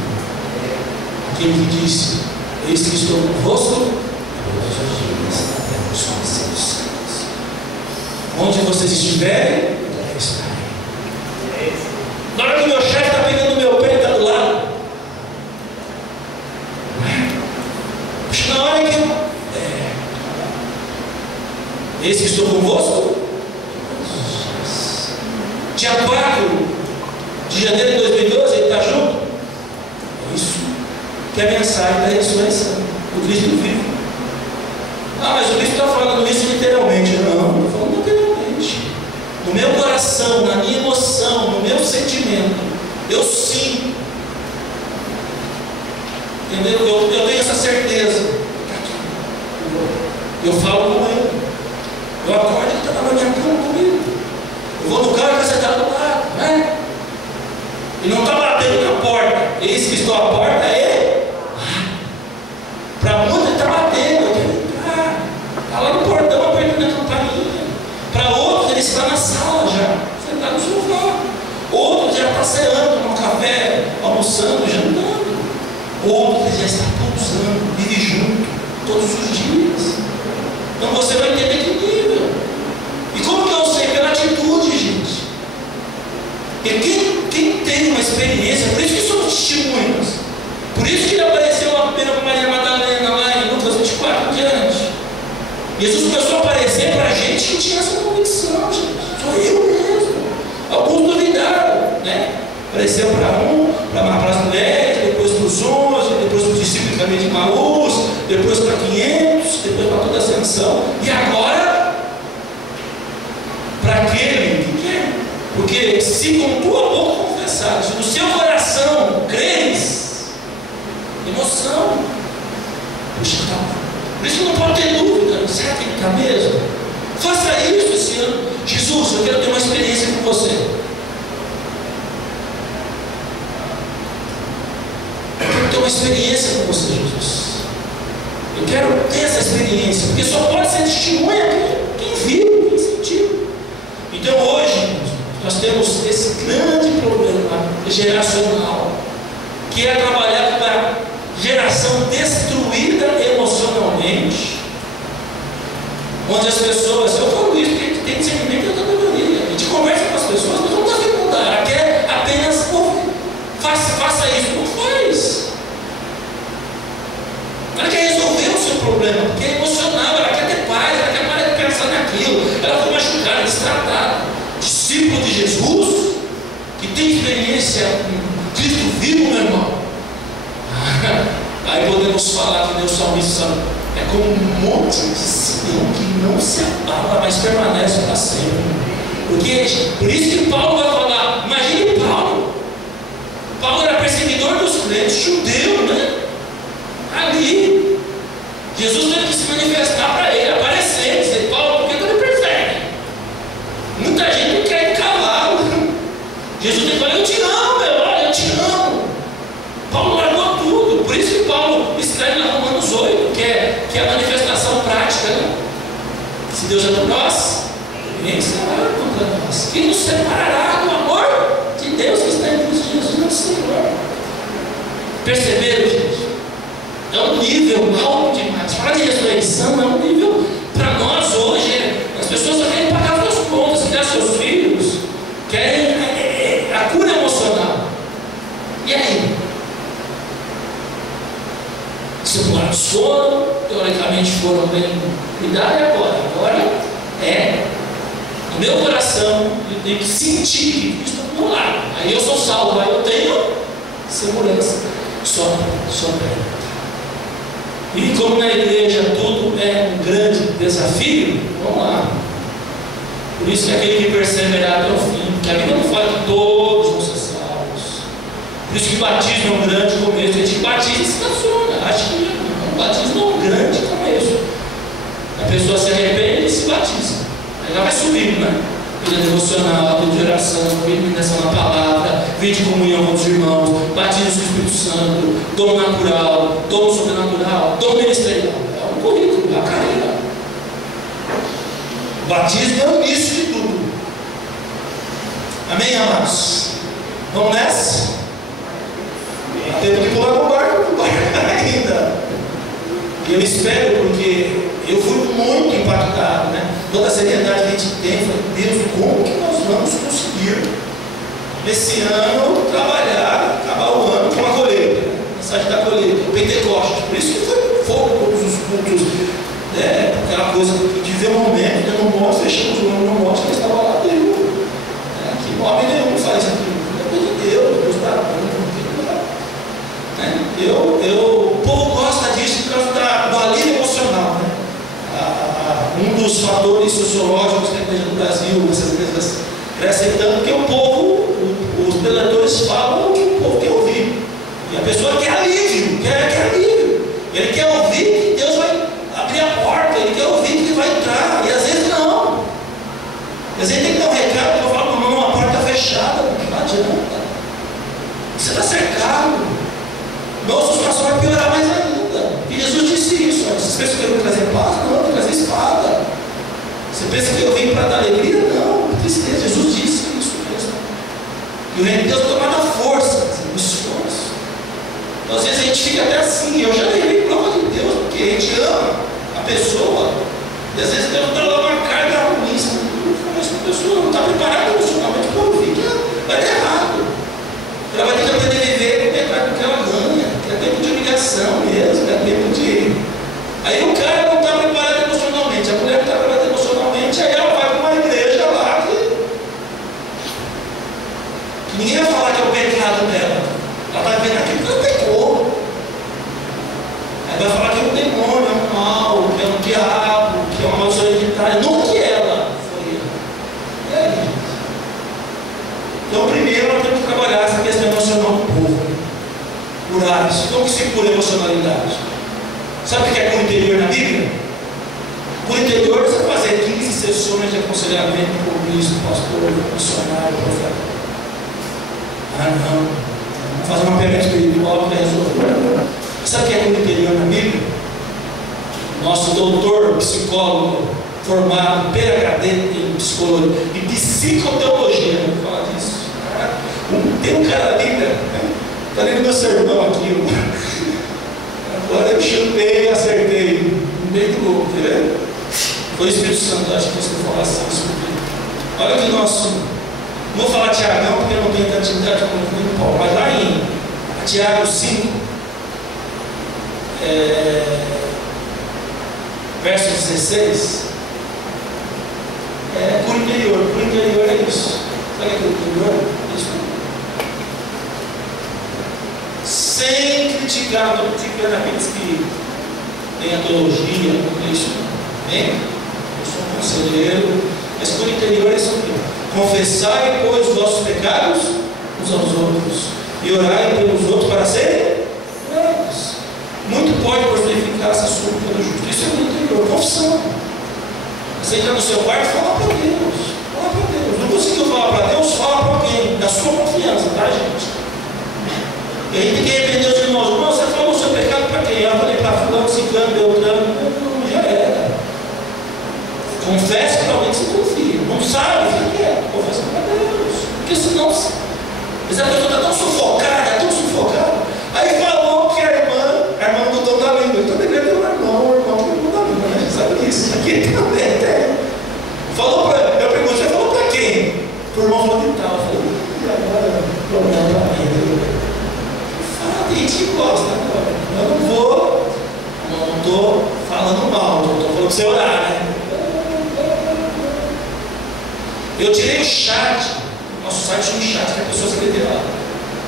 Aquele que disse, eis que estou convosco todos os dias até os confins dos séculos. Onde vocês estiverem, eu deve estar. Na hora que o meu chefe está pegando o meu pé, ele está do lado. Na hora que eu. Eis que estou convosco. Dia 4 de janeiro de 2012, ele está junto. Isso que é a mensagem da ressurreição, o Cristo vivo. Ah, mas o Cristo está falando isso literalmente. Não, estou falando literalmente. No meu coração, na minha emoção, no meu sentimento, eu sinto. Entendeu? Eu tenho essa certeza. Eu falo com ele. Eu acordo e ele está na minha cama comigo. Eu vou no carro e você está do lado, né? E não está batendo na porta. Esse que estou à porta é. Para muitos ele está batendo. Eu quero entrar. Está lá no portão apertando a campainha. Para outros ele está na sala já, sentado no sofá. Outros já está ceando, tomando café, almoçando, jantando. Outros já está pousando, vive junto, todos os dias. Então você vai entender que nível. E como que eu sei? Pela atitude, gente. Porque quem tem uma experiência, por isso que somos testemunhas. Por isso que ele apareceu lá primeiro com Maria Madalena, lá em Lucas 24 diante. Jesus começou a aparecer para a gente que tinha essa convicção, gente. Sou eu mesmo. Alguns duvidaram, né? Apareceu para as mulheres, depois para os 11, depois para os discípulos do caminho de Maús, depois para 500, depois para toda a ascensão. E agora, para aquele que quer. Porque se com tua boca confessares, no seu coração creres, emoção. Puxa, tá. Por isso não pode ter dúvida. Será que ele está mesmo? Faça isso esse ano. Jesus, eu quero ter uma experiência com você. Eu quero ter uma experiência com você, Jesus. Eu quero ter essa experiência, porque só pode ser testemunha quem viu, quem sentiu. Então hoje nós temos esse grande problema geracional, que é trabalhar com a geração destruída emocionalmente, onde as pessoas, eu falo isso, porque tem discernimento da maioria. A gente conversa com as pessoas, mas não está querendo mudar, ela quer apenas ouvir. Faça isso, não faz. Ela quer resolver o seu problema, porque é emocional, ela quer ter paz, ela quer parar de pensar naquilo, ela foi machucada, destratada. Discípulo de Jesus, que tem experiência com Cristo vivo, meu irmão. Aí podemos falar que Deus salmista é como um monte de Sião que não se abala, mas permanece para sempre. Por isso que Paulo vai falar, imagine Paulo. Paulo era perseguidor dos crentes, judeu, né? Ali, Jesus teve que se manifestar para ele, aparecer, dizer, Paulo, por que tu me persegue? Muita gente não quer encalá-lo. Jesus tem que falar, eu te amo, meu, olha, eu te amo. Paulo largou tudo, por isso que Paulo Deus é por nós, quem será contra nós? Quem nos separará do amor de Deus que está em Cristo Jesus, nosso Senhor? Perceberam, gente? É um nível alto demais. Falar de ressurreição é um nível, para nós hoje, as pessoas só querem pagar suas contas, criar seus filhos, querem a cura emocional. E aí? Discipulados foram, teoricamente foram bem cuidados, e agora? Agora no meu coração, eu tenho que sentir que Cristo está do meu lado. Aí eu sou salvo, aí eu tenho segurança. Só perto. E como na igreja tudo é um grande desafio, vamos lá. Por isso que aquele que perseverar até o fim, porque a Bíblia não fala que todos vão ser salvos. Por isso que o batismo é um grande começo. A gente batiza e se estaciona. Acho que o batismo é um grande começo. A pessoa se arrepende e se batiza. Aí ela vai subindo, né? Vida devocional, vida de oração, vida de meditação na palavra, vida de comunhão com os irmãos, batismo do Espírito Santo, dom natural, dom sobrenatural, dom ministerial. É um currículo, é a carreira. O batismo é o início de tudo. Amém, amados? Vamos nessa? Temos que pular no barco ainda. E eu espero, porque eu fui muito impactado, né? Toda a seriedade que a gente tem, eu falei, Deus, como que nós vamos conseguir esse ano trabalhar, acabar o ano com a colheita, né? Mensagem da colheita, o Pentecostes. Por isso que foi fogo todos os cultos, né? Aquela coisa de ver um momento, eu não mostro, fechamos o ano, não mostro que ele estava lá dentro, né? Que homem nenhum faz aquilo, é coisa de Deus, Deus está dando. O povo gosta disso por causa do alívio emocional, né? Um dos fatores sociológicos que a igreja do Brasil, essas igrejas crescem tanto, que o povo, os preletores falam o que o povo quer ouvir. E a pessoa quer alívio, quer alívio. Ele quer ouvir que Deus vai abrir a porta, ele quer ouvir que ele vai entrar. E às vezes não. Às vezes tem que dar um recado para falar, não, a porta está fechada, não adianta. Você está cercado. Nossa situação vai piorar mais ainda. E Jesus disse isso. Vocês pensam que eu vim trazer paz? Não, eu vim trazer espada. Você pensa que eu vim para dar alegria? Não, tristeza. Jesus disse isso mesmo. E o reino de Deus toma da força, no esforço. Então às vezes a gente fica até assim. Eu já levei prova de Deus, porque a gente ama a pessoa. E às vezes Deus está lá uma carga ruim. Mas a pessoa não está preparada emocionalmente para ouvir que vai dar errado. Ela vai ter que aprender a viver com o que ela ganha. É tempo de humilhação mesmo, é tempo de... Aí o cara não está preparado emocionalmente, a mulher não está preparada emocionalmente, aí ela vai para uma igreja lá que ninguém vai falar que é o pecado dela. Ela vai ver aquilo que ela pecou. Aí vai falar que é um demônio, é um mal, que é um diabo, que é uma maldição hereditária. Não que ela foi ela. Então primeiro nós temos que trabalhar essa questão emocional do povo. Curar isso. Como que se cura a emocionalidade? Sabe o que é cura interior na Bíblia? Cura interior você vai fazer 15 sessões de aconselhamento com o bispo, pastor, missionário, profeta. Ah não, vamos fazer uma pergunta espiritual que vai resolver. Sabe o que é cura interior na Bíblia? Nosso doutor, psicólogo, formado, PhD em psicologia e psicoteologia, vamos falar disso. Tem um cara na Bíblia, está lendo meu sermão aqui. Agora eu chutei e acertei no meio do gol, tá vendo? Foi o Espírito Santo, acho que você falou assim. Olha que nosso. Não vou falar Tiagão, porque eu não tenho tanta atividade como o Paulo, mas lá em Tiago 5, verso 16, cura interior. Cura interior é isso. Sabe o que é cura interior? Isso. Sem criticar, não criticando aqueles que têm a teologia, não é isso. Bem, eu sou um conselheiro, mas cura interior é isso aqui. Confessai, pois, os vossos pecados uns aos outros, e orai pelos outros para serem curados. Muito pode glorificar essa súplica do justo. Isso é cura interior, confissão. Você entra no seu quarto e fala para Deus. Fala para Deus. Não conseguiu falar para Deus, fala para alguém, da sua confiança, tá, gente? E a gente tem que arrepender os irmãos. Irmão, você falou o seu pecado para quem? Eu falei para fulano, ciclano, beltrano. Não, já era. Confesse para alguém que você confia. Não sabe, fica quieto. Confessa para Deus. Porque senão, mas a pessoa está tão sufocada. Aí falou que a irmã do dono da língua. Então deveria ter um irmão que é o dono da língua, né? Sabe isso? Aqui também tem. Falou para, eu pergunto, você falou para quem? O irmão falou que tal. Eu falei, e agora? Problema para mim. Fala, tem gente que gosta agora. Eu não estou falando mal, estou falando para você orar, né? Eu tirei o chat, nosso site tinha um chat que a pessoa escrevia lá.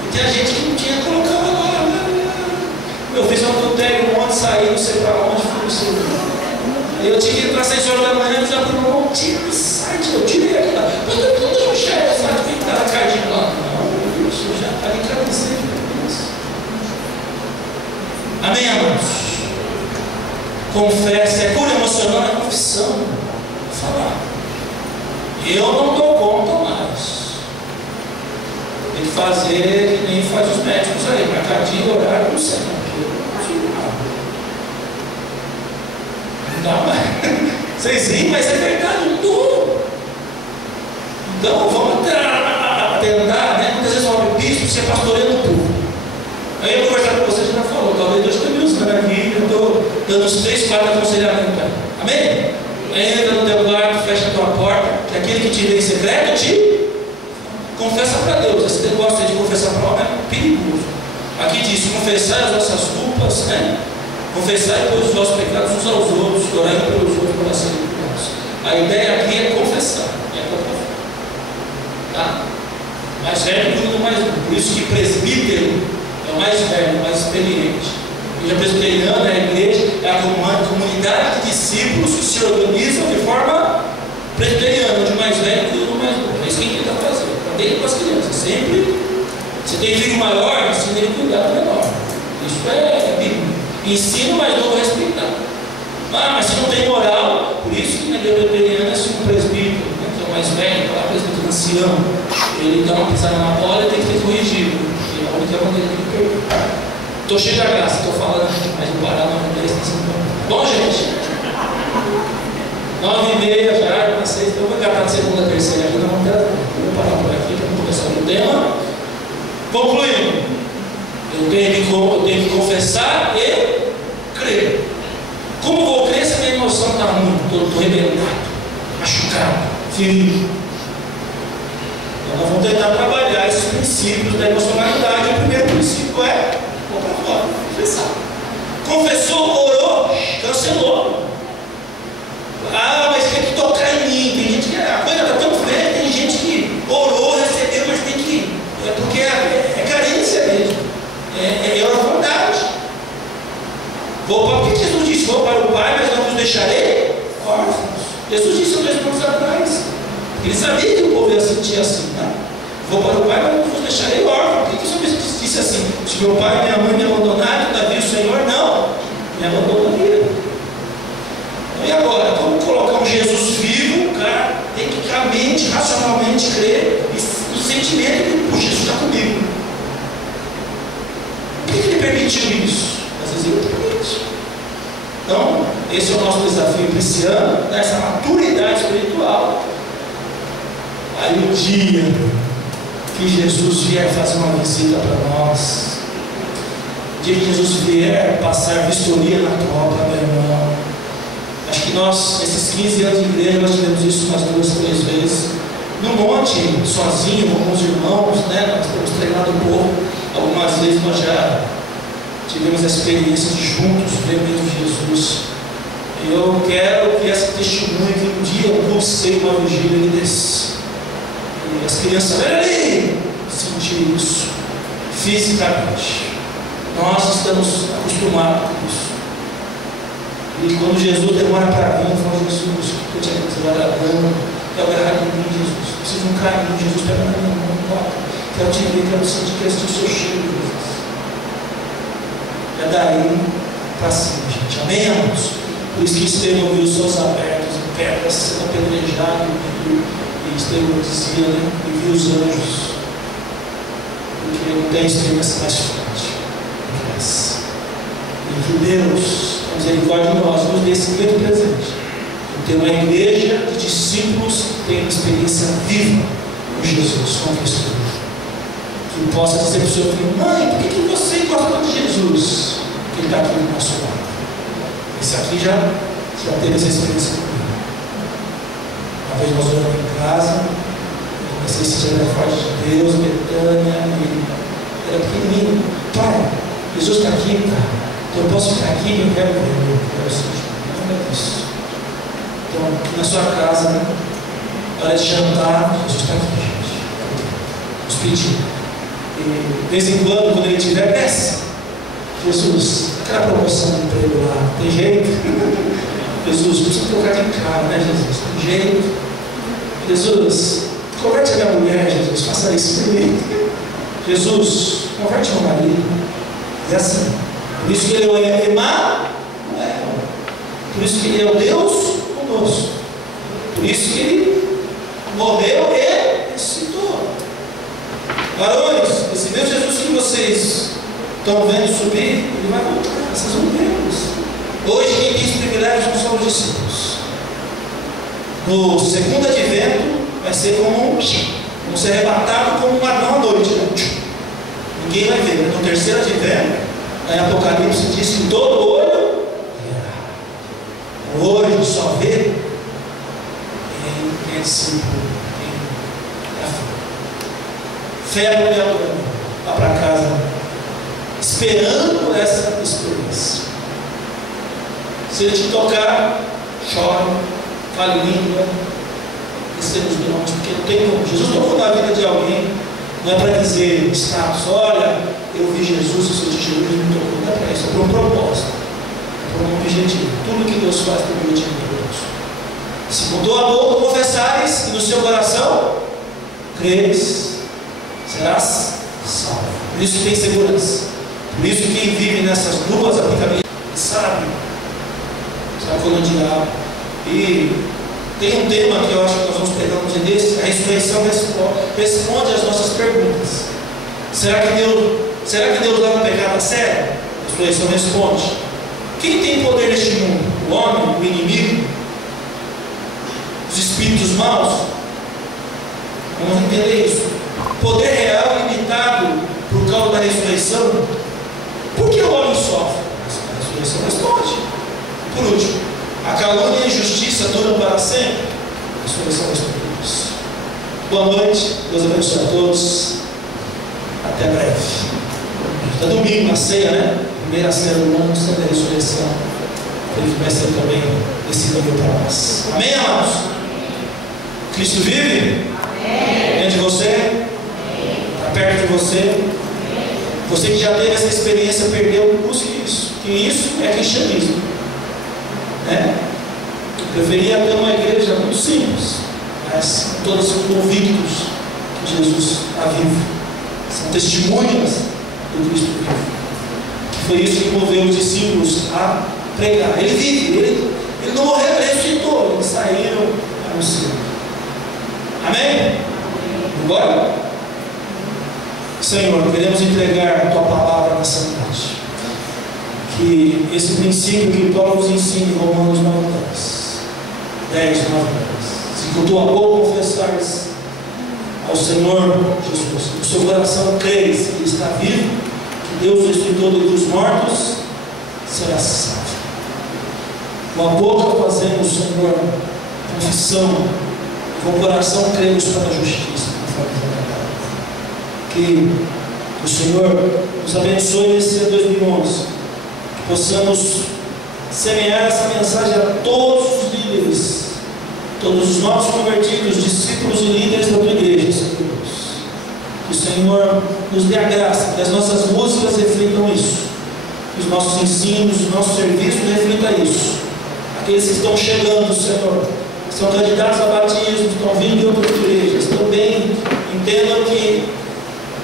E tinha gente que não tinha, colocava lá. Eu fiz um adultério, um monte, saí, não sei para onde, fui no seu. Eu tive que entrar às 6 horas da manhã, já falei, não, tira o site, eu tirei aqui lá. Mas eu não deixa o chat, o site tem que estar na cardinha lá. Não, isso já está me encarecendo. Amém, amados? Confessa, é cura emocional, é confissão. Vou falar. Eu não dou conta mais. Tem que fazer que nem faz os médicos aí, marcadinho, horário, não sei. Não dá mais. Vocês riem, mas é verdade, não dou. Então vamos tentar, né? Muitas vezes eu abro bispo, você pastoreia no povo. Aí eu vou conversar com vocês, já falou, talvez Deus tenha me usando aqui, eu estou dando uns 3, 4 aconselhamentos para ele. Amém? Entra no teu quarto, fecha a tua porta, que aquele que te vê em secreto te confessa para Deus. Esse negócio de confessar para o homem é perigoso. Aqui diz: confessar as nossas culpas, né? Confessar depois os nossos pecados uns aos outros, orando pelos outros para serem perdoados. A ideia aqui é confessar, tá? Mais velho cuida do mais novo. Por isso que presbítero é o mais velho, o mais experiente. A igreja presbiteriana é a igreja, é a comunidade de discípulos que se organizam de forma presbiteriana, onde o mais velho cuida do mais novo. É isso que a gente tenta fazer, para dentro com as crianças. Sempre, se tem filho maior, ensina ele a cuidar do menor. Isso é bíblico. Ensina o mais novo a respeitar. Mas se não tem moral, por isso que na igreja presbiteriana, se um presbítero, né, que é o mais velho, o presbítero ancião, ele dá uma pisada na bola, ele tem que ser corrigido. E a única maneira de perdoar. Estou cheio da graça, estou falando, mas vou parar 9h30. Bom, gente, 9h30 já, não sei, eu vou engatar de segunda, terceira, aqui não vou parar por aqui para começar o tema. Concluindo, eu tenho que confessar e crer. Como vou crer se a minha emoção está ruim? Estou rebelado, machucado, ferido. Então nós vamos tentar trabalhar esses princípios da emocionalidade. O primeiro princípio é confessar. Confessou, orou, cancelou. Ah, mas tem que tocar em mim. Tem gente que a coisa está tão feia, tem gente que orou, recebeu, mas tem que. É porque é carência mesmo. É orfandade. O que Jesus disse? Vou para o Pai, mas não vos deixarei órfãos. Jesus disse há 2 anos atrás. Ele sabia que o povo ia sentir assim, né? Vou para o Pai, mas não vos deixarei órfãos. Por que Jesus disse assim? Se meu pai e minha mãe me abandonarem, todavia o Senhor não me abandonaria. E agora, como colocar um Jesus vivo? O cara tem que realmente, racionalmente crer e o sentimento que o Jesus está comigo. Por que ele permitiu isso? Às vezes ele permite. Então, esse é o nosso desafio para esse ano, nessa maturidade espiritual. Aí o dia que Jesus vier fazer uma visita para nós, o dia que Jesus vier passar vistoria na tua obra, meu irmão. Acho que nós, nesses 15 anos de igreja, nós tivemos isso umas 2, 3 vezes. No monte, sozinho, com os irmãos, né? Nós temos treinado um pouco. Algumas vezes nós já tivemos experiências juntos, vendo Jesus. E eu quero que essa testemunha, que um dia eu pulsei uma vigília, ele desce. E as crianças, olha ali, sentir isso fisicamente. Nós estamos acostumados com isso. E quando Jesus demora para vir, eu falo: Jesus, eu te agradando, eu agrado em mim, Jesus. Preciso de um carinho, Jesus, pega na minha mão, toca. Quero te ver, quero sentir que o seu cheiro, Jesus. É daí para cima, gente. Amém, amados? Por isso que Estevão viu os céus abertos, em pé, para ser apedrejado, e Estevão dizia, né? E viu os anjos. Porque não tem experiência mais forte. E que Deus, a misericórdia de nós, nos dê esse grande presente. ter uma igreja de discípulos que tenham uma experiência viva com Jesus, com Cristo. Que possa dizer para o seu filho: mãe, por que você gosta tanto de Jesus? Porque ele está aqui do nosso lado. Esse aqui já teve essa experiência comigo. Uma vez nós oramos em casa, eu comecei a sentir a forte de Deus, Betânia, e era pequenininho. Pai, Jesus está aqui, cara. Então eu posso ficar aqui, eu quero ver, eu quero sentir. Não é isso. Então, aqui na sua casa, né? Na hora de jantar, Jesus está aqui, gente. Nos pedindo. E de vez em quando ele tiver, peça. Jesus, aquela promoção de emprego lá, tem jeito? Jesus, precisa trocar de cara, né, Jesus? Tem jeito? Jesus, converte a minha mulher, Jesus, faça isso por mim. Jesus, converte meu marido. E assim, por isso que ele é Emmanuel. Por isso que ele é o Deus conosco. Por isso que ele morreu e ressuscitou. Varões, esse mesmo Jesus que vocês estão vendo subir, ele vai voltar, vocês vão ver. Hoje quem tem esse privilégio são os discípulos. No segundo advento vai ser como vamos ser arrebatados como um ladrão à noite, né? Ninguém vai ver. No terceiro advento, em Apocalipse diz que todo olho verá. Hoje só vê quem é discípulo, quem é fé. Fé no meu, vá para casa esperando essa experiência. Se ele te tocar, chore, fale língua, receba os dons, porque não tem como. Jesus tocou na vida de alguém, não é para dizer status: olha, eu vi Jesus, eu senti Jesus, me tocou. Não é para isso, é para um propósito, é para um objetivo. Tudo que Deus faz tem um objetivo para Deus. Se com tua boca confessares e no seu coração creres, serás salvo. Por isso tem segurança. Por isso quem vive nessas duas aplicabilidades sabe quando o diabo. E tem um tema que eu acho que nós vamos pegar um dia desse: a ressurreição responde às nossas perguntas. Será que Deus leva o pecado a sério? A ressurreição responde. Quem tem poder neste mundo? O homem, o inimigo, os espíritos maus? Vamos entender isso. Poder real e limitado por causa da ressurreição. Por que o homem sofre? A ressurreição responde. Por último, a calúnia e a injustiça duram para sempre? A ressurreição responde isso. Boa noite, Deus abençoe a todos. Até breve. Está domingo, na ceia, né? Primeira ceia do ano, ceia da ressurreição. Ele vai ser também esse nível para nós. Amém, amados? Cristo vive? Amém. Dentro de você? Está perto de você? Você que já teve essa experiência, perdeu, busque isso. Que isso é cristianismo. Eu preferia ter uma igreja muito simples, mas com todos convictos que Jesus está vivo. São testemunhas do Cristo vivo. Que foi isso que moveu os discípulos a pregar. Ele vive, ele não morreu, ele ressuscitou. Eles saíram anunciando. Amém? Agora, Senhor, queremos entregar a Tua palavra nessa noite. Que esse princípio que Paulo nos ensina em Romanos 10, 9, se com tua boca confessares ao Senhor Jesus, no seu coração creres que Ele está vivo, que Deus ressuscitou dentre os mortos, serás salvo. Com a boca fazemos, Senhor, confissão, com o coração cremos para a justiça, que o Senhor nos abençoe nesse ano 2011. Possamos semear essa mensagem a todos os líderes, todos os novos convertidos, discípulos e líderes da tua igreja, Senhor Deus. Que o Senhor nos dê a graça, que as nossas músicas reflitam isso, que os nossos ensinos, os nossos serviços reflitam isso. Aqueles que estão chegando, Senhor, que são candidatos a batismo, estão vindo de outras igrejas, também entendam que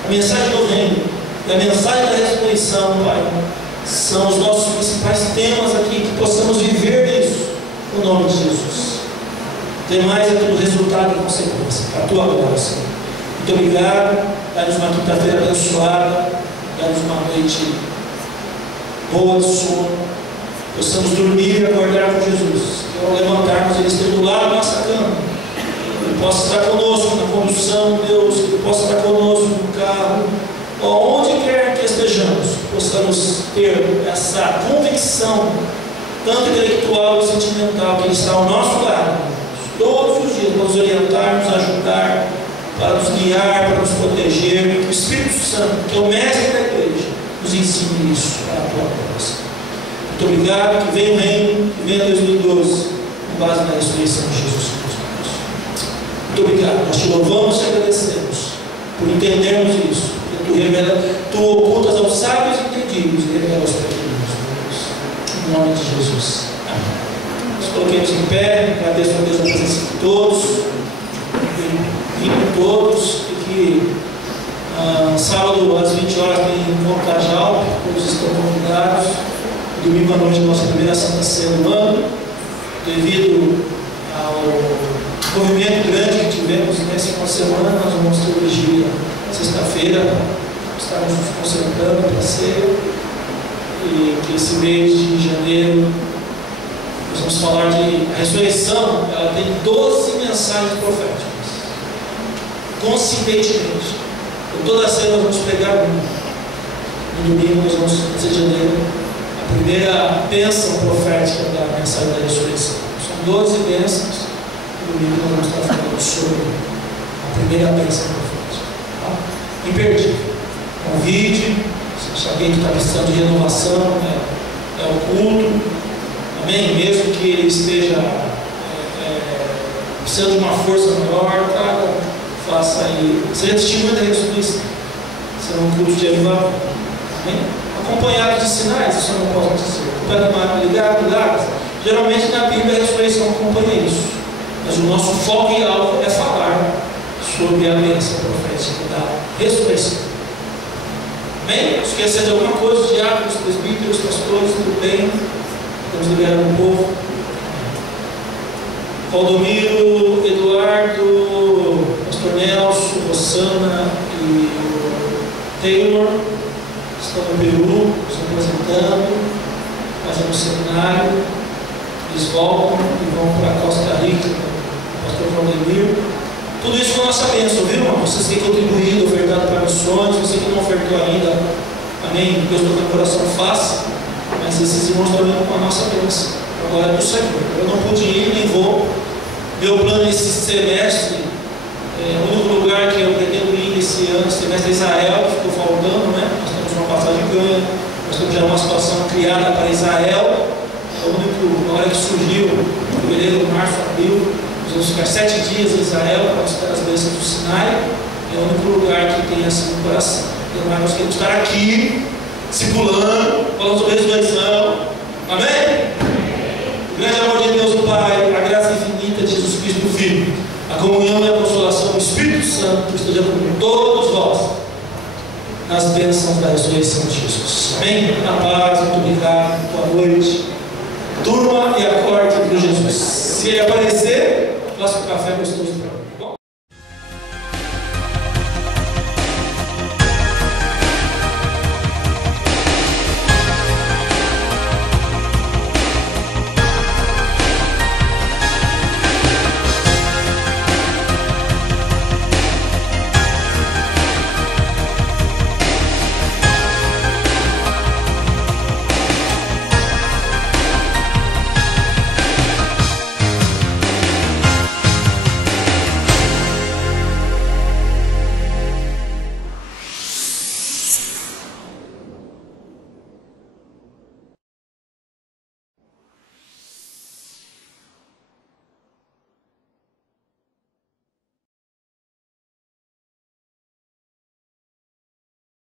a mensagem do reino e a mensagem da ressurreição, Pai, são os nossos principais temas aqui, que possamos viver isso, no nome de Jesus. Demais é tudo resultado e consequência, para a tua glória, Senhor. Muito obrigado, dá-nos uma quinta-feira abençoada, dá-nos uma noite boa de sono, possamos dormir e acordar com Jesus, que ao levantarmos Ele esteja do lado da nossa cama, Ele possa estar conosco na condução, Deus, que Ele possa estar conosco no carro, ou onde quer que estejamos, possamos ter essa convicção, tanto intelectual e sentimental, que Ele está ao nosso lado, todos os dias, para nos orientar, nos ajudar, para nos guiar, para nos proteger, que o Espírito Santo, que é o mestre da igreja, nos ensine isso para a tua causa. Muito obrigado, que venha o reino, que venha 2012, com base na ressurreição de Jesus Cristo. Muito obrigado, nós te louvamos e agradecemos por entendermos isso, porque tu ocultas aos sábios e entendidos e revelas aos pequeninos. Em nome de Jesus. Amém. Nos coloquemos em pé, agradeço a Deus a presença de todos, vindo todos, e que sábado às 20 horas tem Montajal, todos estão convidados. Domingo à noite, nossa primeira Santa Ceia do ano, devido ao movimento grande que tivemos nessa final de semana, nós vamos ter vigília sexta-feira, estamos nos concentrando para a ceia, e que esse mês de janeiro nós vamos falar de a ressurreição. Ela tem 12 mensagens proféticas, coincidentemente. Por toda a ceia nós vamos pregar uma. No domingo nós vamos fazer de janeiro a primeira bênção profética da mensagem da ressurreição. São 12 bênçãos. No domingo nós vamos estar falando sobre a primeira bênção profética. Tá? Imperdível. Convide, se alguém que está precisando de renovação, é o culto. Amém? Mesmo que ele esteja precisando de uma força maior, faça aí. Seja testemunha da ressurreição. Será um culto de avivamento. Amém? Acompanhado de sinais, isso eu não posso dizer. Acompanhado, ligado. Geralmente na Bíblia a ressurreição acompanha isso. Mas o nosso foco e alvo é falar sobre a bênção profética da ressurreição. Amém? Esquecer de alguma coisa, os diáconos, presbíteros, pastores, tudo bem. Estamos liberando o povo. Valdomiro, Eduardo, Pastor Nelson, Rossana e Taylor estão no Peru, se apresentando, fazendo um seminário. Eles voltam e vão para Costa Rica, Pastor Valdomiro. Tudo isso com a nossa bênção, viu, irmão? Vocês têm contribuído, ofertado para missões, você que não ofertou ainda, amém? Deus do teu coração faça, mas esses irmãos estão indo com a nossa bênção. Agora é do Senhor. Eu não pude ir, nem vou. Meu plano esse semestre, o único lugar que eu pretendo ir esse ano, semestre é Israel, que ficou faltando, né? Nós temos uma passagem ganha, nós temos já uma situação criada para Israel. É o único, na hora que surgiu, fevereiro, março, abril. Nós vamos ficar 7 dias em Israel para visitar as bênçãos do Sinai. É o único lugar que tem assim no coração. Então, nós queremos estar aqui, discipulando, falando sobre ressurreição. Amém? O grande amor de Deus, o Pai, a graça infinita de Jesus Cristo, o Filho, a comunhão e a consolação do Espírito Santo, que esteja com todos vós, nas bênçãos da ressurreição de Jesus. Amém? Na paz, muito obrigado, boa noite. Durma e acorde por Jesus. Se ele aparecer, faça um café gostoso para